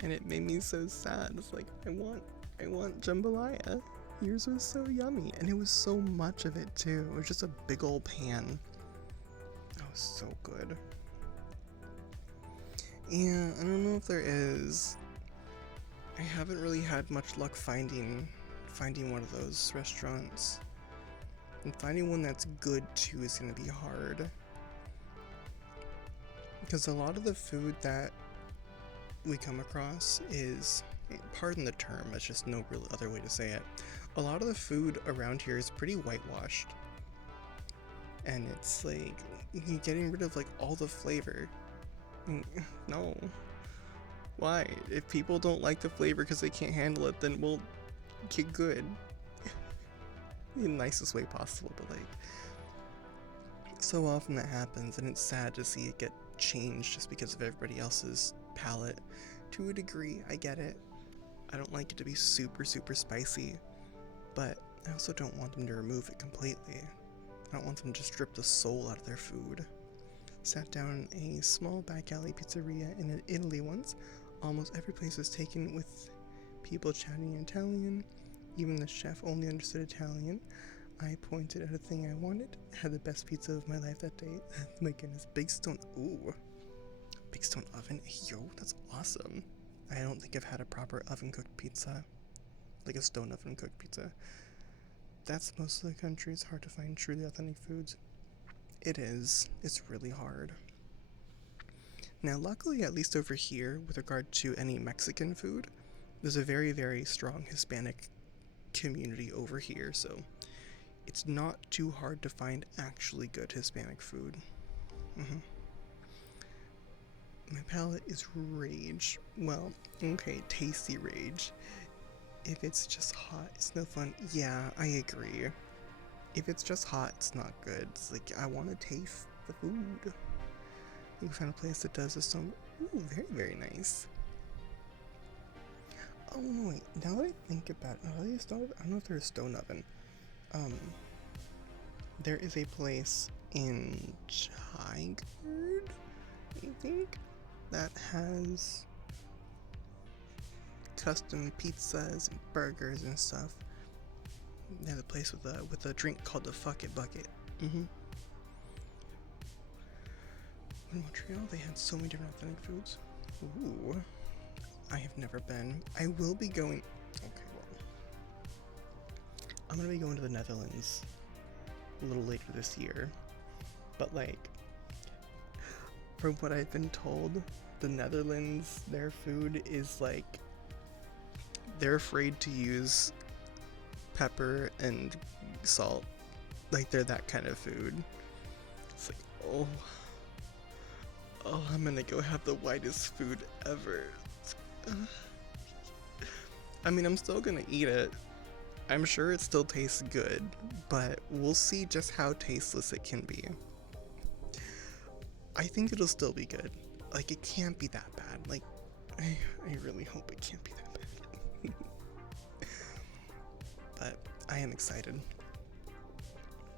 And it made me so sad. It's like, I want jambalaya. Yours was so yummy, and it was so much of it too. It was just a big old pan. That was so good. Yeah, I don't know if there is. I haven't really had much luck finding one of those restaurants. And finding one that's good too is gonna be hard. Because a lot of the food that we come across is, pardon the term, that's just no real other way to say it. A lot of the food around here is pretty whitewashed. And it's like, you're getting rid of like all the flavor. No. Why? If people don't like the flavor because they can't handle it, then we'll get good. In the nicest way possible, but like, so often that happens, and it's sad to see it get changed just because of everybody else's palate. To a degree, I get it. I don't like it to be super spicy, but I also don't want them to remove it completely. I don't want them to strip the soul out of their food. Sat down in a small back alley pizzeria in Italy once. Almost every place was taken with people chatting in Italian. Even the chef only understood Italian. I pointed at a thing I wanted. Had the best pizza of my life that day. My goodness, big stone. Ooh, big stone oven. Yo, that's awesome. I don't think I've had a proper oven cooked pizza, like a stone oven cooked pizza. That's most of the country. It's hard to find truly authentic foods. It is. It's really hard. Now, luckily, at least over here, with regard to any Mexican food, there's a very strong Hispanic community over here, so it's not too hard to find actually good Hispanic food. My palate is rage. Well, okay, tasty rage. If it's just hot, it's no fun. Yeah, I agree. If it's just hot, it's not good. It's like, I want to taste the food. You can find a place that does this. Ooh, very nice. Oh no, wait. Now that I think about it, I don't know if there's a stone oven. There is a place in Tigard, I think, that has custom pizzas and burgers and stuff. There's a place with a drink called the Fuck It Bucket. In Montreal, they had so many different authentic foods. Ooh, I have never been. I will be going. Okay, well, I'm gonna be going to the Netherlands a little later this year, but like, from what I've been told, the Netherlands, their food is like, they're afraid to use pepper and salt. Like, they're that kind of food. It's like, oh, I'm gonna go have the whitest food ever. I mean, I'm still gonna eat it. I'm sure it still tastes good, but we'll see just how tasteless it can be. I think it'll still be good. Like, it can't be that bad. Like, I really hope it can't be that bad. But I am excited.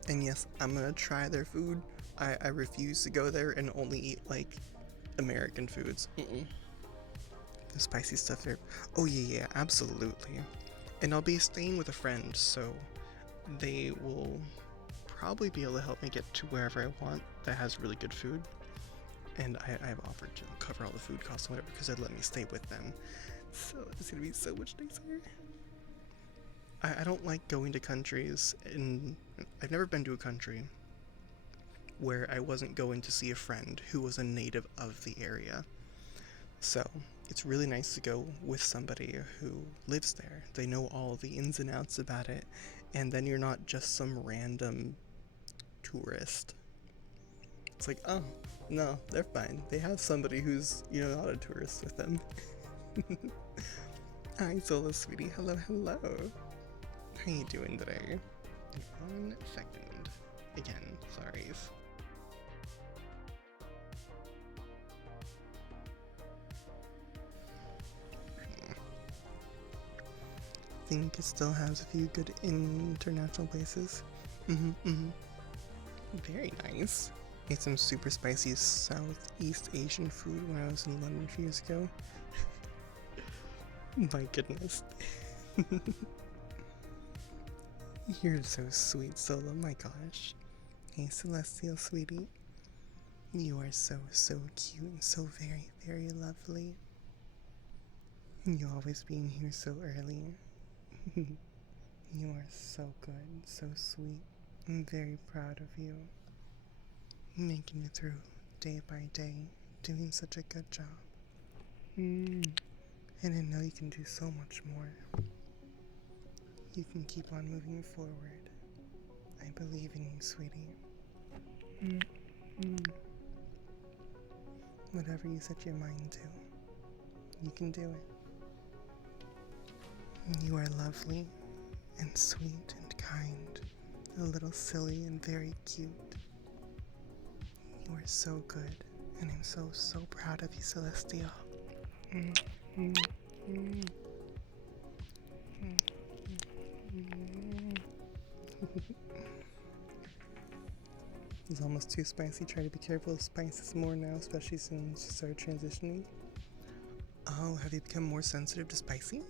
And yes, I'm gonna try their food. I refuse to go there and only eat, like, American foods. The spicy stuff there. Oh yeah, absolutely. And I'll be staying with a friend, so they will probably be able to help me get to wherever I want that has really good food. And I've offered to cover all the food costs and whatever because they'd let me stay with them. So it's gonna be so much nicer. I don't like going to countries, and I've never been to a country where I wasn't going to see a friend who was a native of the area. So it's really nice to go with somebody who lives there. They know all the ins and outs about it, and then you're not just some random tourist. It's like, oh, no, they're fine. They have somebody who's, not a tourist with them. Hi, Zola, sweetie. Hello. How you doing today? 1 second. Again, sorry. I think it still has a few good international places. Very nice. Ate some super spicy Southeast Asian food when I was in London a few years ago. My goodness. You're so sweet, Solo. My gosh. Hey, Celestial sweetie. You are so, so cute and so very, very lovely. You always being here so early. You are so good, so sweet. I'm very proud of you. Making it through day by day, doing such a good job. And I know you can do so much more. You can keep on moving forward. I believe in you, sweetie. Whatever you set your mind to, you can do it. You are lovely and sweet and kind, a little silly and very cute. You are so good, and I'm so, so proud of you, Celestial. It's almost too spicy. Try to be careful of spices more now, especially since you started transitioning. Oh, have you become more sensitive to spicy?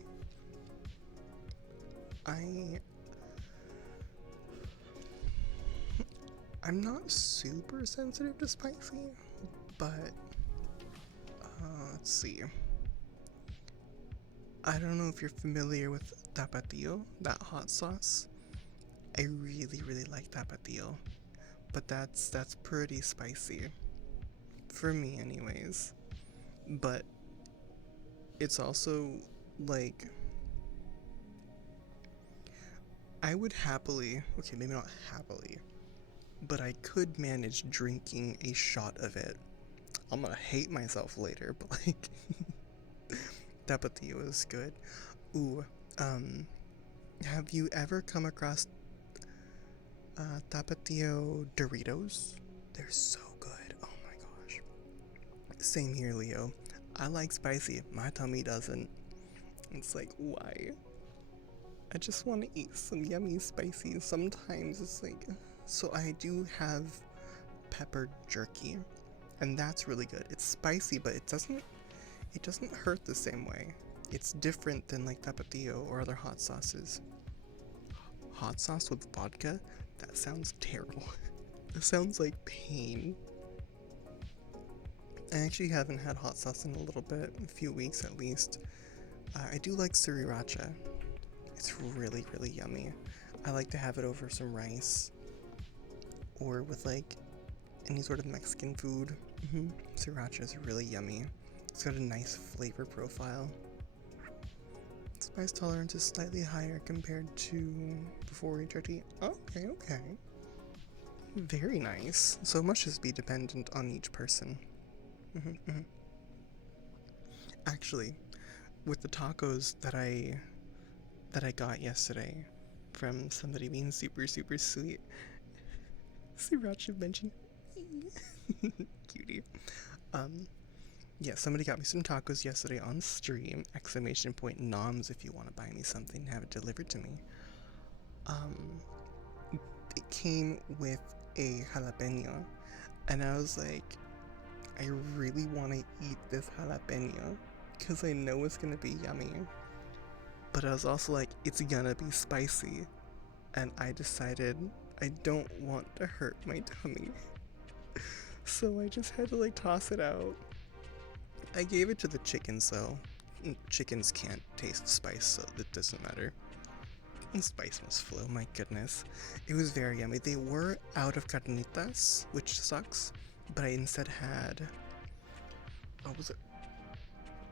I'm not super sensitive to spicy, but let's see. I don't know if you're familiar with tapatio, that hot sauce. I really, really like tapatio, but that's pretty spicy. For me anyways. But it's also like I would happily, okay, maybe not happily, but I could manage drinking a shot of it. I'm gonna hate myself later, but like tapatio is good. Ooh, have you ever come across tapatio Doritos? They're so good. Oh my gosh. Same here, Leo. I like spicy. My tummy doesn't. It's like, why? I just want to eat some yummy spicy. Sometimes it's like, so I do have pepper jerky, and that's really good. It's spicy, but it doesn't hurt the same way. It's different than like tapatio or other hot sauces. Hot sauce with vodka? That sounds terrible. That sounds like pain. I actually haven't had hot sauce in a little bit, a few weeks at least. I do like sriracha. It's really, really yummy. I like to have it over some rice or with like any sort of Mexican food. Sriracha is really yummy. It's got a nice flavor profile. Spice tolerance is slightly higher compared to before HRT. Okay. Very nice. So much just be dependent on each person. Actually, with the tacos that I got yesterday from somebody being super, super sweet, Sriracha mentioned cutie. Yeah, somebody got me some tacos yesterday on stream. ! Noms if you want to buy me something, have it delivered to me. It came with a jalapeno, and I was like, I really want to eat this jalapeno because I know it's gonna be yummy. But I was also like, it's gonna be spicy, and I decided I don't want to hurt my tummy. So I just had to like toss it out. I gave it to the chickens though. Chickens can't taste spice, so that doesn't matter. And spice must flow, my goodness. It was very yummy. They were out of carnitas, which sucks, but I instead had, what was it?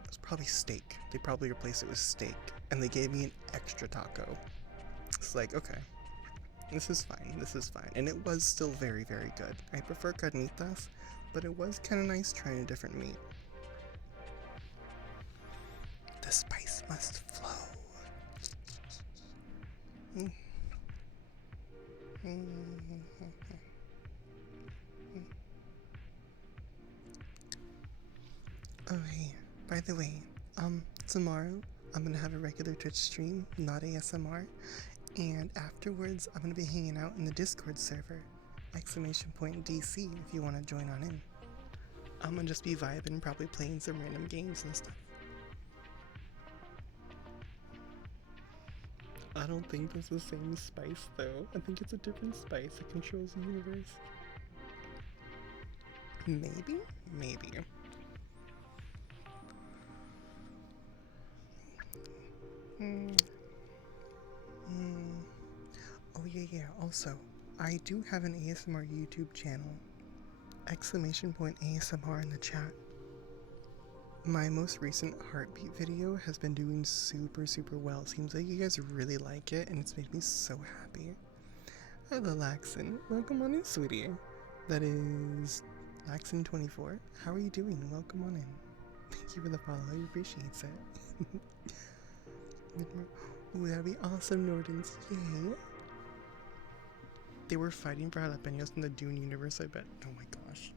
It was probably steak. They probably replaced it with steak, and they gave me an extra taco. It's like, okay, this is fine. And it was still very, very good. I prefer carnitas, but it was kind of nice trying a different meat. The spice must flow. Oh hey, by the way, tomorrow I'm gonna have a regular Twitch stream, not ASMR, and afterwards I'm gonna be hanging out in the Discord server, ! DC if you wanna join on in. I'm gonna just be vibing, probably playing some random games and stuff. I don't think that's the same spice though. I think it's a different spice that controls the universe. Maybe? Maybe. Oh yeah. Also, I do have an ASMR YouTube channel. Exclamation point ASMR in the chat. My most recent heartbeat video has been doing super well. Seems like you guys really like it and it's made me so happy. Hello Laxon, welcome on in, sweetie. That is Laxon24. How are you doing? Welcome on in. Thank you for the follow, I appreciate it. Ooh, that'd be awesome, Nordens. Yay. They were fighting for jalapenos in the Dune universe, I bet. Oh my gosh.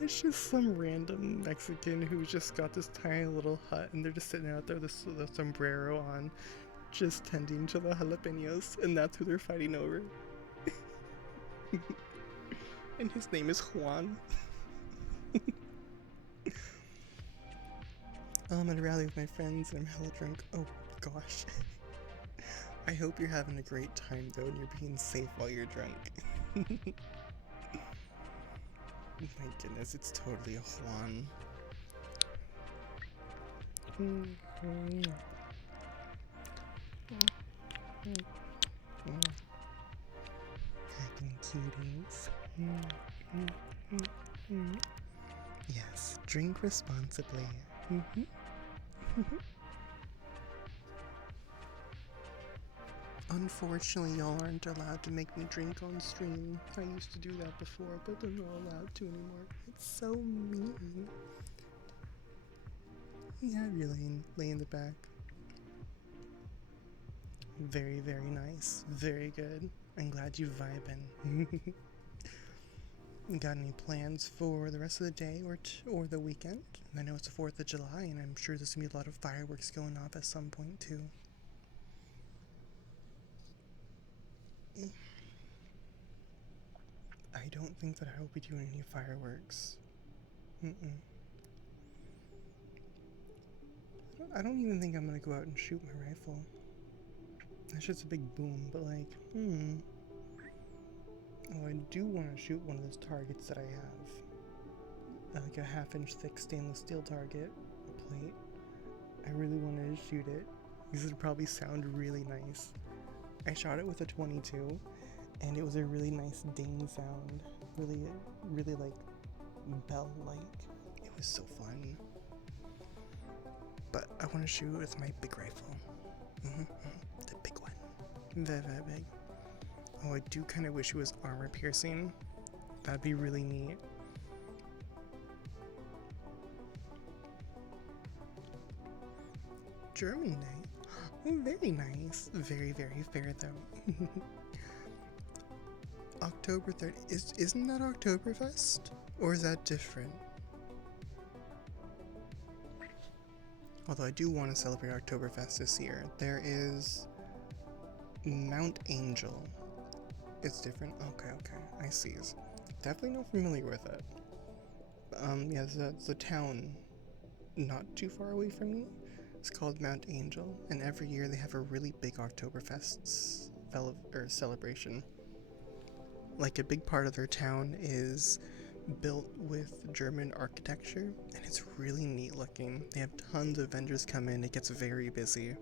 It's just some random Mexican who's just got this tiny little hut and they're just sitting out there with the sombrero on, just tending to the jalapenos, and that's who they're fighting over. And his name is Juan. I'm at a rally with my friends and I'm hella drunk. Oh gosh. I hope you're having a great time though and you're being safe while you're drunk. My goodness, it's totally a Juan. Packing cuties. Yes, drink responsibly. Unfortunately, y'all aren't allowed to make me drink on stream. I used to do that before, but they're not allowed to anymore. It's so mean. Yeah, really, lay in the back. Very nice. Very good. I'm glad you vibing. Got any plans for the rest of the day or the weekend? I know it's the 4th of July, and I'm sure there's gonna be a lot of fireworks going off at some point too. I don't think that I will be doing any fireworks. I don't even think I'm gonna go out and shoot my rifle. That's just a big boom, but like, Oh, I do want to shoot one of those targets that I have. Like a 1/2-inch thick stainless steel target, a plate. I really wanted to shoot it. This would probably sound really nice. I shot it with a 22, and it was a really nice ding sound. Really like bell-like. It was so fun. But I want to shoot with my big rifle. The big one. Very big. Oh, I do kind of wish it was armor piercing. That'd be really neat. German Day. Oh, very nice. Very fair though. October 30th. Isn't that Oktoberfest? Or is that different? Although I do want to celebrate Oktoberfest this year. There is Mount Angel. It's different? Okay. I see. Definitely not familiar with it. Yeah, there's a town not too far away from me. It's called Mount Angel, and every year they have a really big Oktoberfest celebration. Like, a big part of their town is built with German architecture, and it's really neat looking. They have tons of vendors come in. It gets very busy.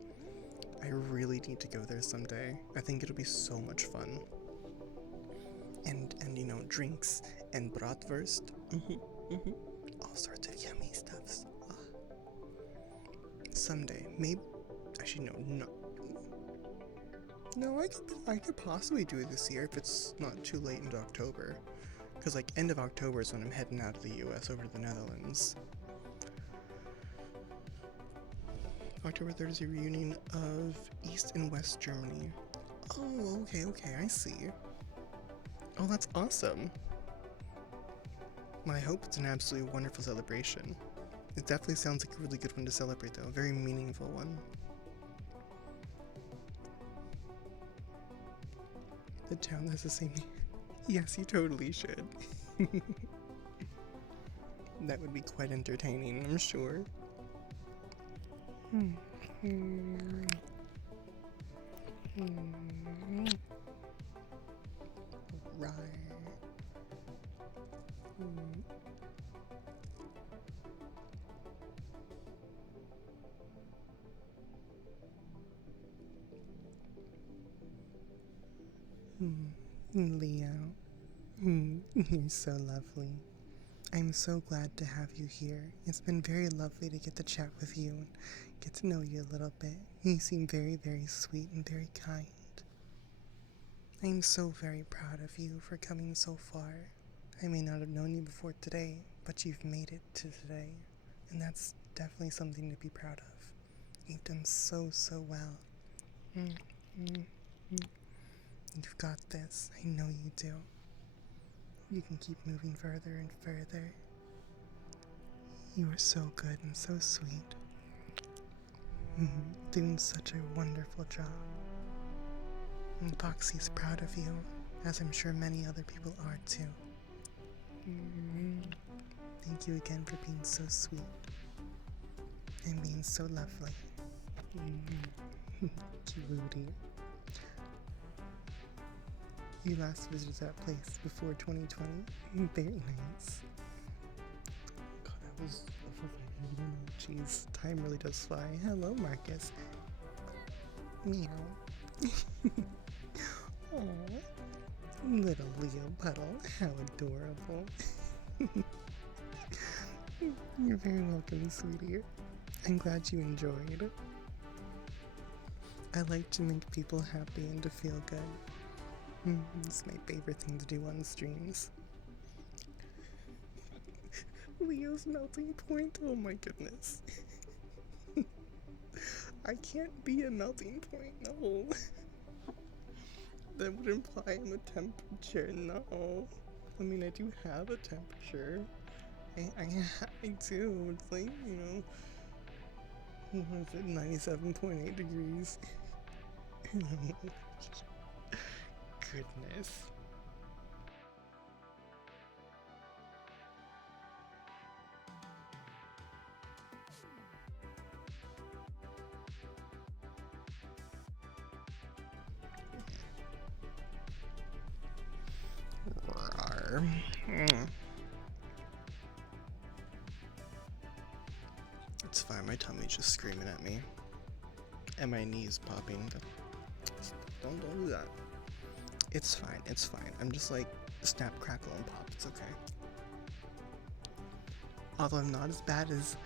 I really need to go there someday. I think it'll be so much fun. And you know, drinks and bratwurst. All sorts of yummy stuffs. Someday, maybe. Actually, no. I could possibly do it this year if it's not too late into October. Because like end of October is when I'm heading out of the U.S. over to the Netherlands. October 3rd is a reunion of East and West Germany. Oh, okay, I see. Oh, that's awesome. Well, I hope it's an absolutely wonderful celebration. It definitely sounds like a really good one to celebrate though, a very meaningful one. The town has the same name. Yes, you totally should. That would be quite entertaining, I'm sure. Mm. Right. Mm. Leo, you're so lovely. I'm so glad to have you here. It's been very lovely to get to chat with you and get to know you a little bit. You seem very, very sweet and very kind. I'm so very proud of you for coming so far. I may not have known you before today, but you've made it to today, and that's definitely something to be proud of. You've done so, so well. Mm, mm, mm. You've got this. I know you do. You can keep moving further and further. You are so good and so sweet. Doing such a wonderful job. And Foxy's proud of you, as I'm sure many other people are too. Thank you again for being so sweet and being so lovely. Cutie. You last visited that place before 2020. Very nice. God, that was over 5 years. Jeez, time really does fly. Hello, Marcus. Meow. Aww. Little Leo Puddle. How adorable. You're very welcome, sweetie. I'm glad you enjoyed. I like to make people happy and to feel good. It's my favorite thing to do on streams. Leo's melting point? Oh my goodness. I can't be a melting point, no. That would imply I'm a temperature, no. I mean, I do have a temperature. I do. It's like, what is it, 97.8 degrees. Goodness. Rawr. It's fine, my tummy's just screaming at me. And my knees popping. Don't do that. It's fine, it's fine. I'm just like snap, crackle, and pop. It's okay. Although I'm not as bad as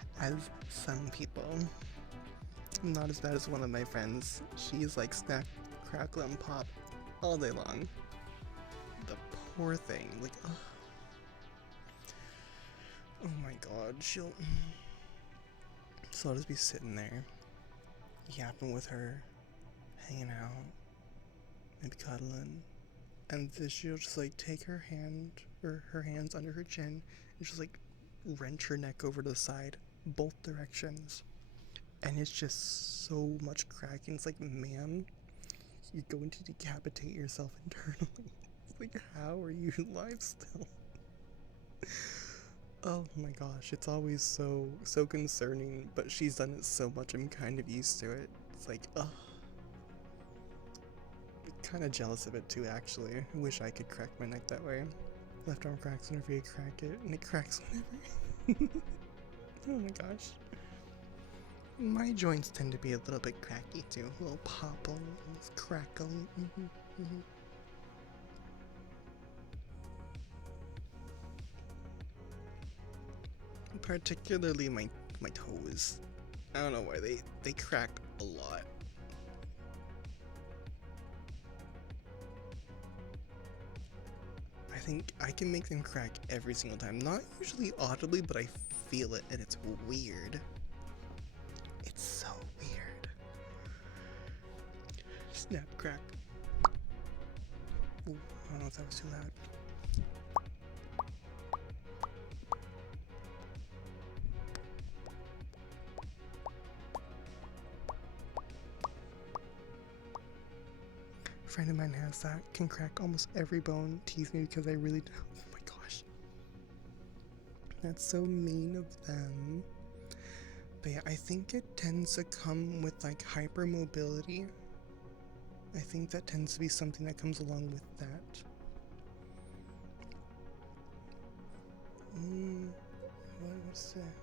some people. I'm not as bad as one of my friends. She's like snap, crackle, and pop all day long. The poor thing. Like, ugh. Oh my god, So I'll just be sitting there, yapping with her, hanging out, maybe cuddling, and then she'll just like take her hand, or her hands under her chin, and just like wrench her neck over to the side, both directions. And it's just so much cracking. It's like, ma'am, you're going to decapitate yourself internally. It's like, how are you alive still? Oh my gosh, it's always so concerning, but she's done it so much, I'm kind of used to it. It's like, ugh. Kind of jealous of it too, actually. I wish I could crack my neck that way. Left arm cracks whenever you crack it, and it cracks whenever. Oh my gosh. My joints tend to be a little bit cracky too, a little popply, crackly. Particularly my toes. I don't know why they crack a lot. I think I can make them crack every single time. Not usually audibly, but I feel it, and it's weird. It's so weird. Snap, crack. Ooh, I don't know if that was too loud. A friend of mine has that, can crack almost every bone, tease me because I really do. Oh my gosh. That's so mean of them. But yeah, I think it tends to come with like hypermobility. I think that tends to be something that comes along with that. What was that?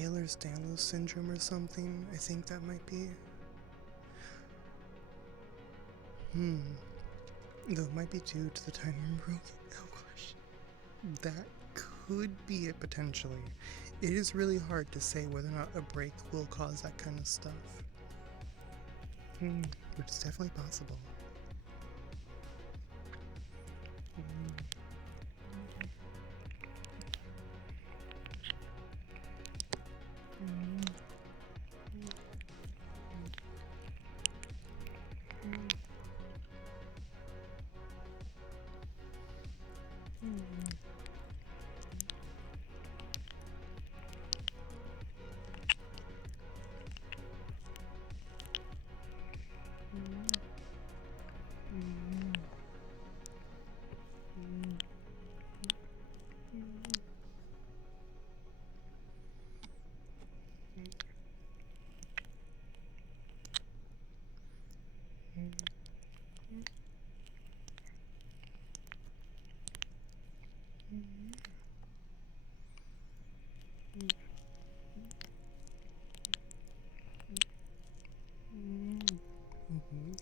Ehlers-Danlos syndrome or something? I think that might be. Though it might be due to the time I'm broken. Oh gosh. That could be it potentially. It is really hard to say whether or not a break will cause that kind of stuff. But it's definitely possible.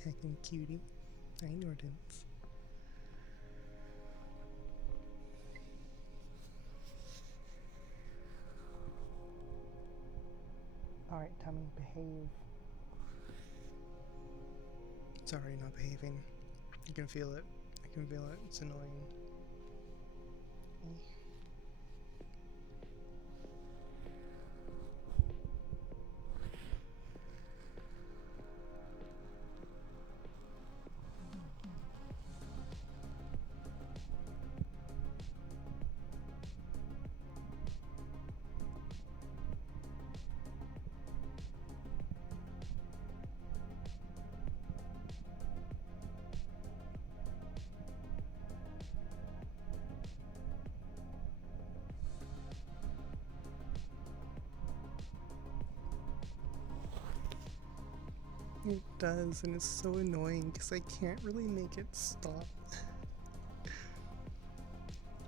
Heckin' cutie. I know it is. Alright, Tommy, behave. It's already not behaving. I can feel it. I can feel it. It's annoying. It does, and it's so annoying because I can't really make it stop.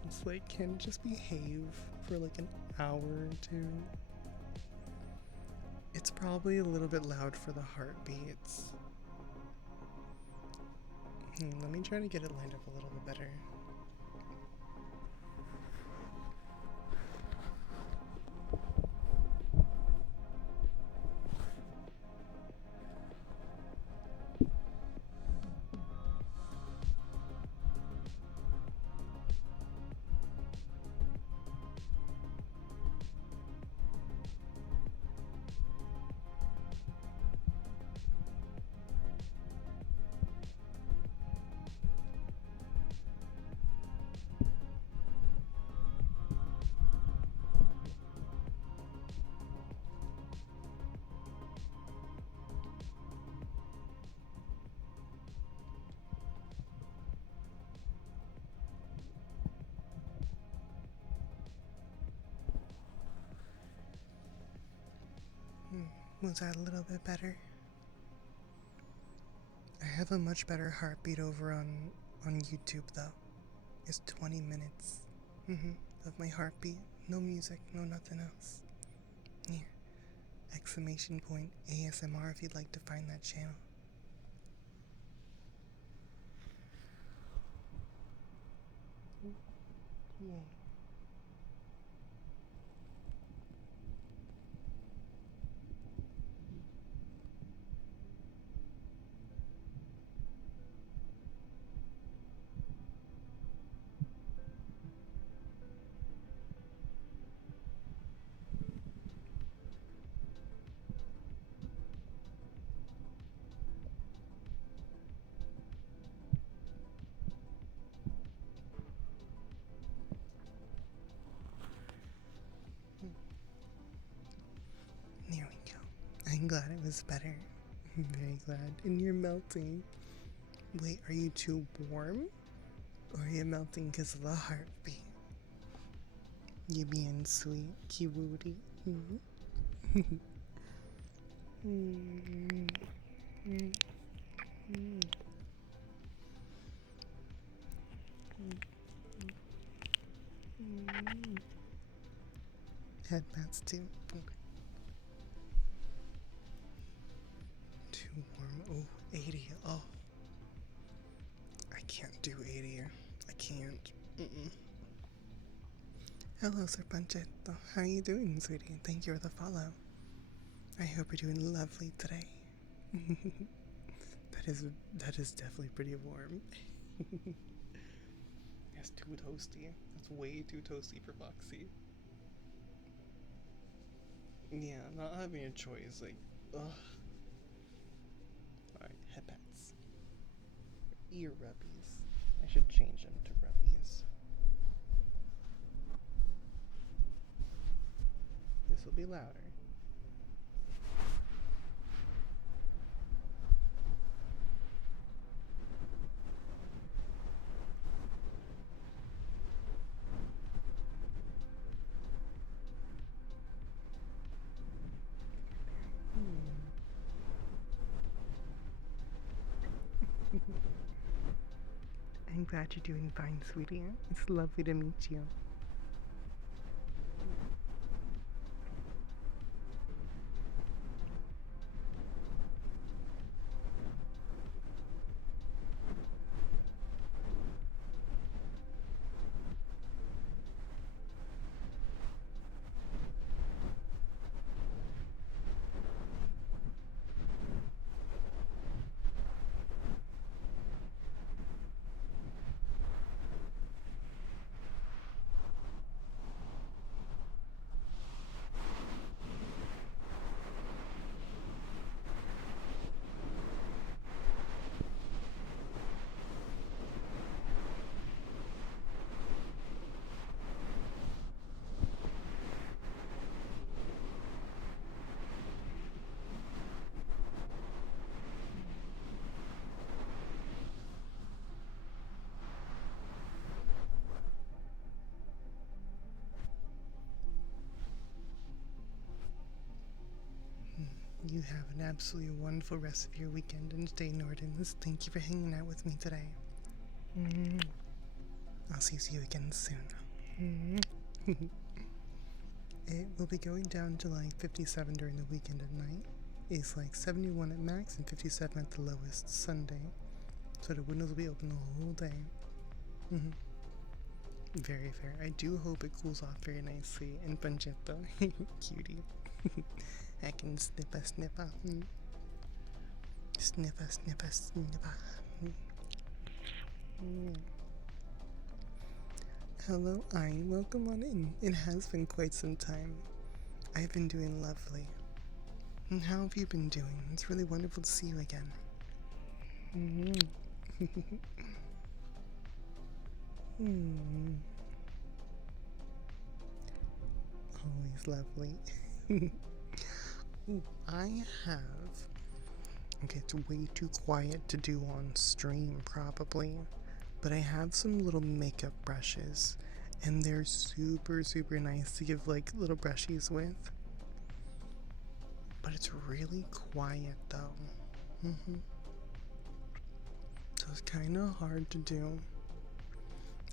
It's like, can it just behave for like an hour or two? It's probably a little bit loud for the heartbeats. Let me try to get it lined up a little bit better. Was that a little bit better? I have a much better heartbeat over on YouTube though. It's 20 minutes of my heartbeat. No music, no nothing else. Here, exclamation point ASMR if you'd like to find that channel. Yay. There we go. I'm glad it was better. I'm very glad. And you're melting. Wait, are you too warm? Or are you melting because of the heartbeat? You being sweet, cutie. Mm. Mm. Headbats too. Okay. Too warm. Oh, 80. Oh, I can't do 80. I can't. Mm-mm. Hello, Serpanchetto. How are you doing, sweetie? Thank you for the follow. I hope you're doing lovely today. that is definitely pretty warm. That's too toasty. That's way too toasty for Foxy. Yeah, not having a choice. Like, ugh. Alright, headbats. Ear rubbies. I should change them to rubbies. This will be louder. I'm glad you're doing fine, sweetie. It's lovely to meet you. You have an absolutely wonderful rest of your weekend and stay Nordens. Thank you for hanging out with me today. I'll see you again soon. It will be going down to like 57 during the weekend at night. It's like 71 at max and 57 at the lowest Sunday. So the windows will be open the whole day. Very fair. I do hope it cools off very nicely. And Panchetto, cutie. I can snippa snippa. Snippa snippa snippa. Hello, Ein. Welcome on in. It has been quite some time. I've been doing lovely. And how have you been doing? It's really wonderful to see you again. Always lovely. Ooh, I have. Okay, it's way too quiet to do on stream, probably. But I have some little makeup brushes. And they're super, super nice to give like little brushies with. But it's really quiet though. So it's kind of hard to do.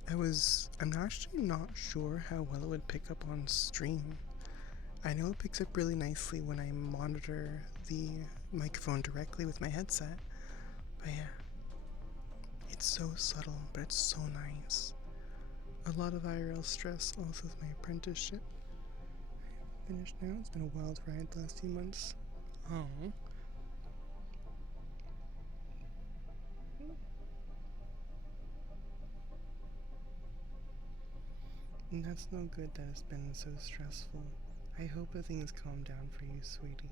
I'm actually not sure how well it would pick up on stream. I know it picks up really nicely when I monitor the microphone directly with my headset. But yeah, it's so subtle, but it's so nice. A lot of IRL stress also with my apprenticeship. Finished now. It's been a wild ride the last few months. Oh. And that's no good that it's been so stressful. I hope that things calm down for you, sweetie.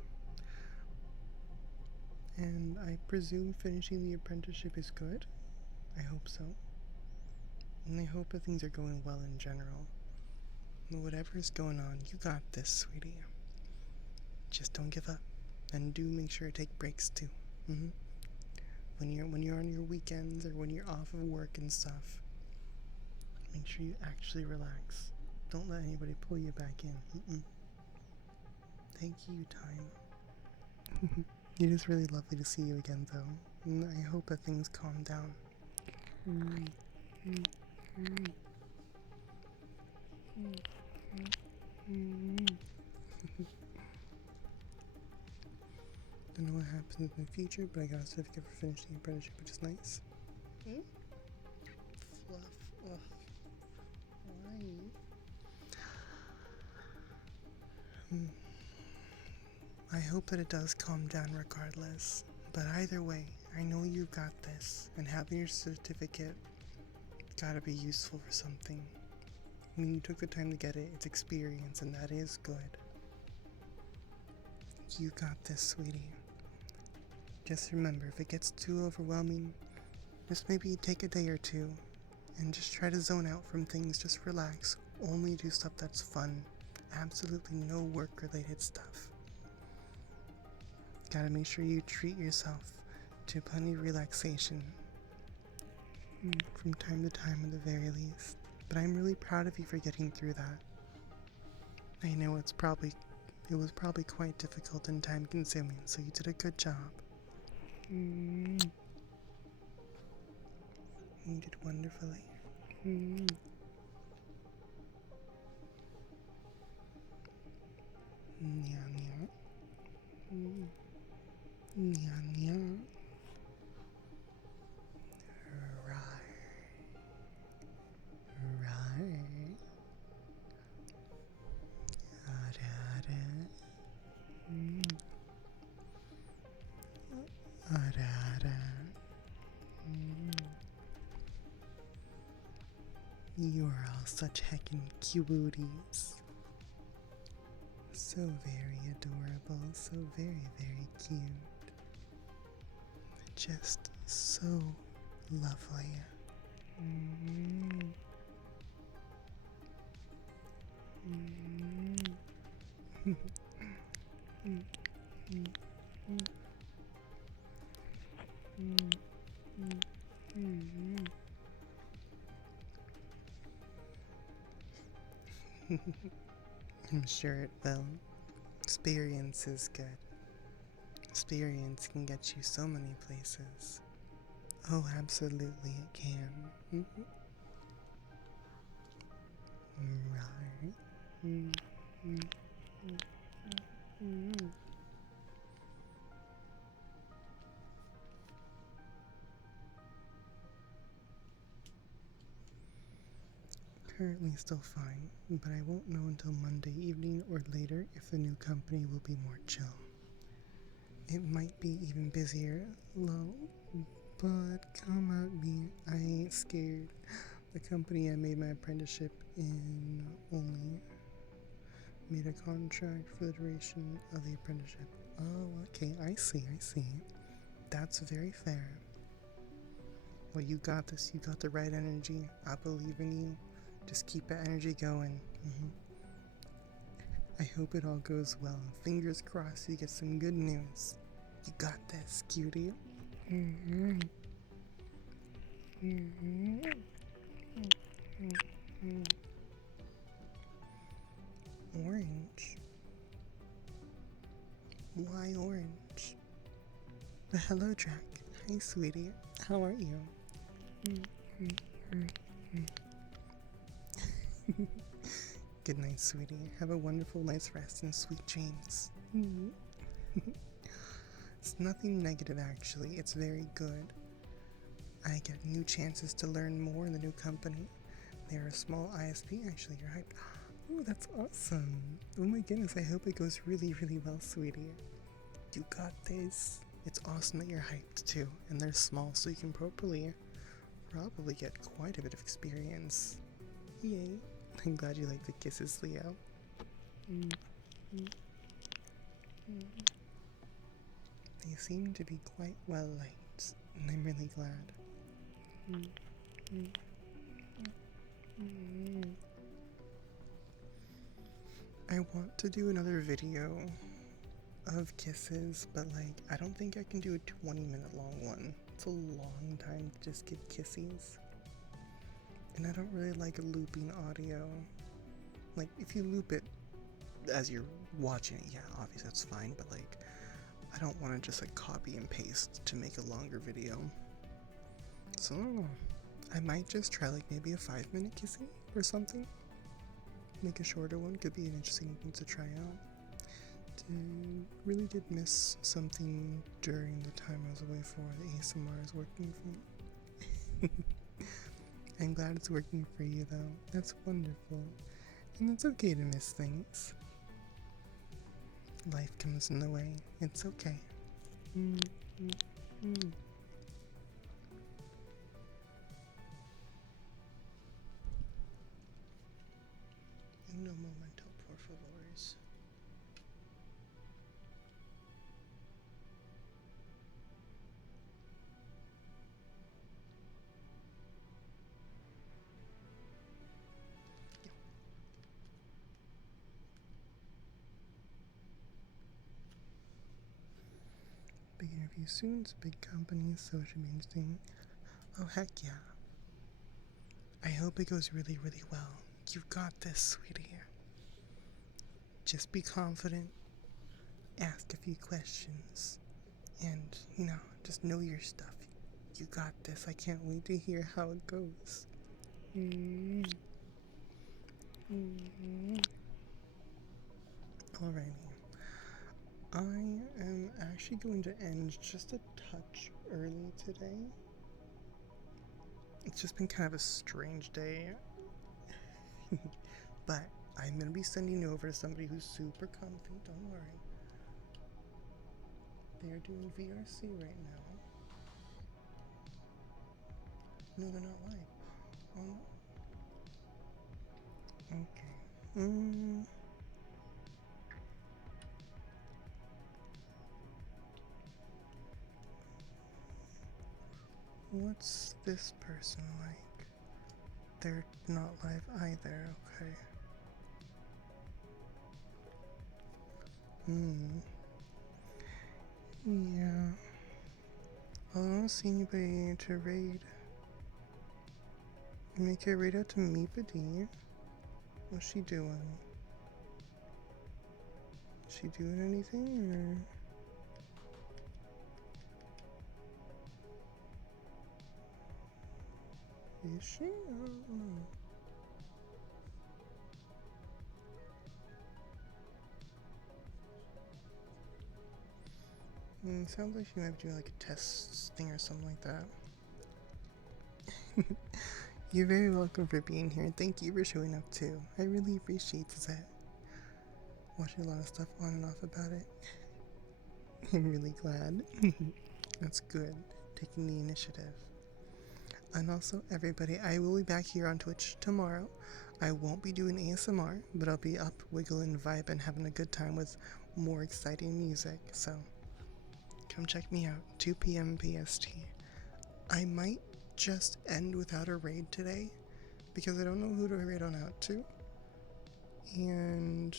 And I presume finishing the apprenticeship is good? I hope so. And I hope that things are going well in general. Whatever is going on, you got this, sweetie. Just don't give up. And do make sure to take breaks too. When you're on your weekends or when you're off of work and stuff, make sure you actually relax. Don't let anybody pull you back in. Thank you, time. It is really lovely to see you again, though. I hope that things calm down. Don't know what happens in the future, but I got a certificate for finishing the apprenticeship, which is nice. Fluff. Ugh. Why? I hope that it does calm down regardless. But either way, I know you've got this, and having your certificate gotta be useful for something. I mean, you took the time to get it, it's experience, and that is good. You got this, sweetie. Just remember, if it gets too overwhelming, just maybe take a day or two, and just try to zone out from things, just relax. Only do stuff that's fun. Absolutely no work-related stuff. Gotta make sure you treat yourself to plenty of relaxation. From time to time at the very least. But I'm really proud of you for getting through that. I know it was probably quite difficult and time consuming, so you did a good job. You did wonderfully. You are all such heckin' cuties. So very adorable, so very, very cute. Just so lovely. I'm sure it will. Experience is good. Experience can get you so many places. Oh, absolutely it can. Right. Currently still fine, but I won't know until Monday evening or later if the new company will be more chill. It might be even busier, lol, but come at me, I ain't scared. The company I made my apprenticeship in only made a contract for the duration of the apprenticeship. Oh, okay, I see. That's very fair. Well, you got this. You got the right energy. I believe in you. Just keep that energy going. I hope it all goes well. Fingers crossed you get some good news. You got this, cutie. Orange? Why orange? Hello, Jack. Hi, sweetie. How are you? Good night, sweetie. Have a wonderful night's rest and sweet dreams. It's nothing negative, actually. It's very good. I get new chances to learn more in the new company. They're a small ISP. Actually, you're hyped. Oh, that's awesome. Oh my goodness, I hope it goes really, really well, sweetie. You got this. It's awesome that you're hyped, too. And they're small, so you can probably get quite a bit of experience. Yay. I'm glad you like the kisses, Leo. They seem to be quite well liked, and I'm really glad. I want to do another video of kisses, but I don't think I can do a 20-minute long one. It's a long time to just give kisses. And I don't really like looping audio. If you loop it as you're watching it, yeah, obviously that's fine, but I don't want to just like copy and paste to make a longer video. So I don't know. I might just try like maybe a 5-minute kissing or something. Make a shorter one, could be an interesting thing to try out. Really did miss something during the time I was away for the ASMR is working for me. I'm glad it's working for you though. That's wonderful. And it's okay to miss things. Life comes in the way. It's okay. No momento, por favores. Big interview soon, it's a big company, so it should be interesting. Oh, heck yeah. I hope it goes really, really well. You've got this, sweetie. Just be confident, ask a few questions, and, just know your stuff. You got this. I can't wait to hear how it goes. Alrighty. I am actually going to end just a touch early today. It's just been kind of a strange day. But I'm going to be sending you over to somebody who's super comfy, don't worry. They're doing VRC right now. No, they're not live. Okay. What's this person like? They're not live either, okay. Yeah. I don't see anybody to raid. Make a raid out to Meepity. What's she doing? Is she doing anything, or? Is she? I don't know. Sounds like she might be doing like a test thing or something like that. You're very welcome for being here. Thank you for showing up too. I really appreciate that. Watching a lot of stuff on and off about it. I'm really glad. That's good. Taking the initiative. And also, everybody, I will be back here on Twitch tomorrow. I won't be doing ASMR, but I'll be up, wiggling, vibing, having a good time with more exciting music. So, come check me out. 2 p.m. PST. I might just end without a raid today, because I don't know who to raid on out to. And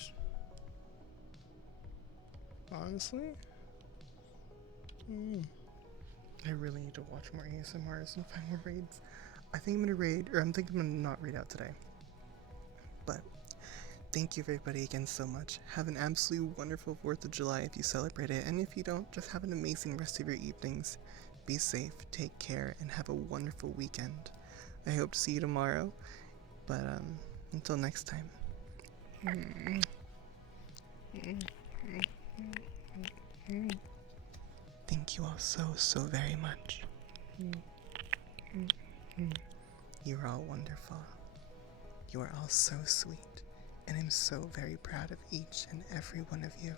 honestly, I really need to watch more ASMRs and find more raids. I think I'm gonna raid, or I'm thinking I'm gonna not raid out today. But thank you everybody again so much. Have an absolutely wonderful 4th of July if you celebrate it, and if you don't, just have an amazing rest of your evenings. Be safe, take care, and have a wonderful weekend. I hope to see you tomorrow, but until next time. Thank you all so very much. You're all wonderful. You are all so sweet, and I'm so very proud of each and every one of you.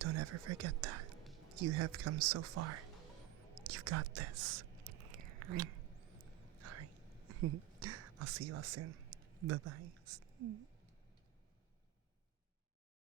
Don't ever forget that. You have come so far. You've got this. Alright. I'll see you all soon. Bye-bye.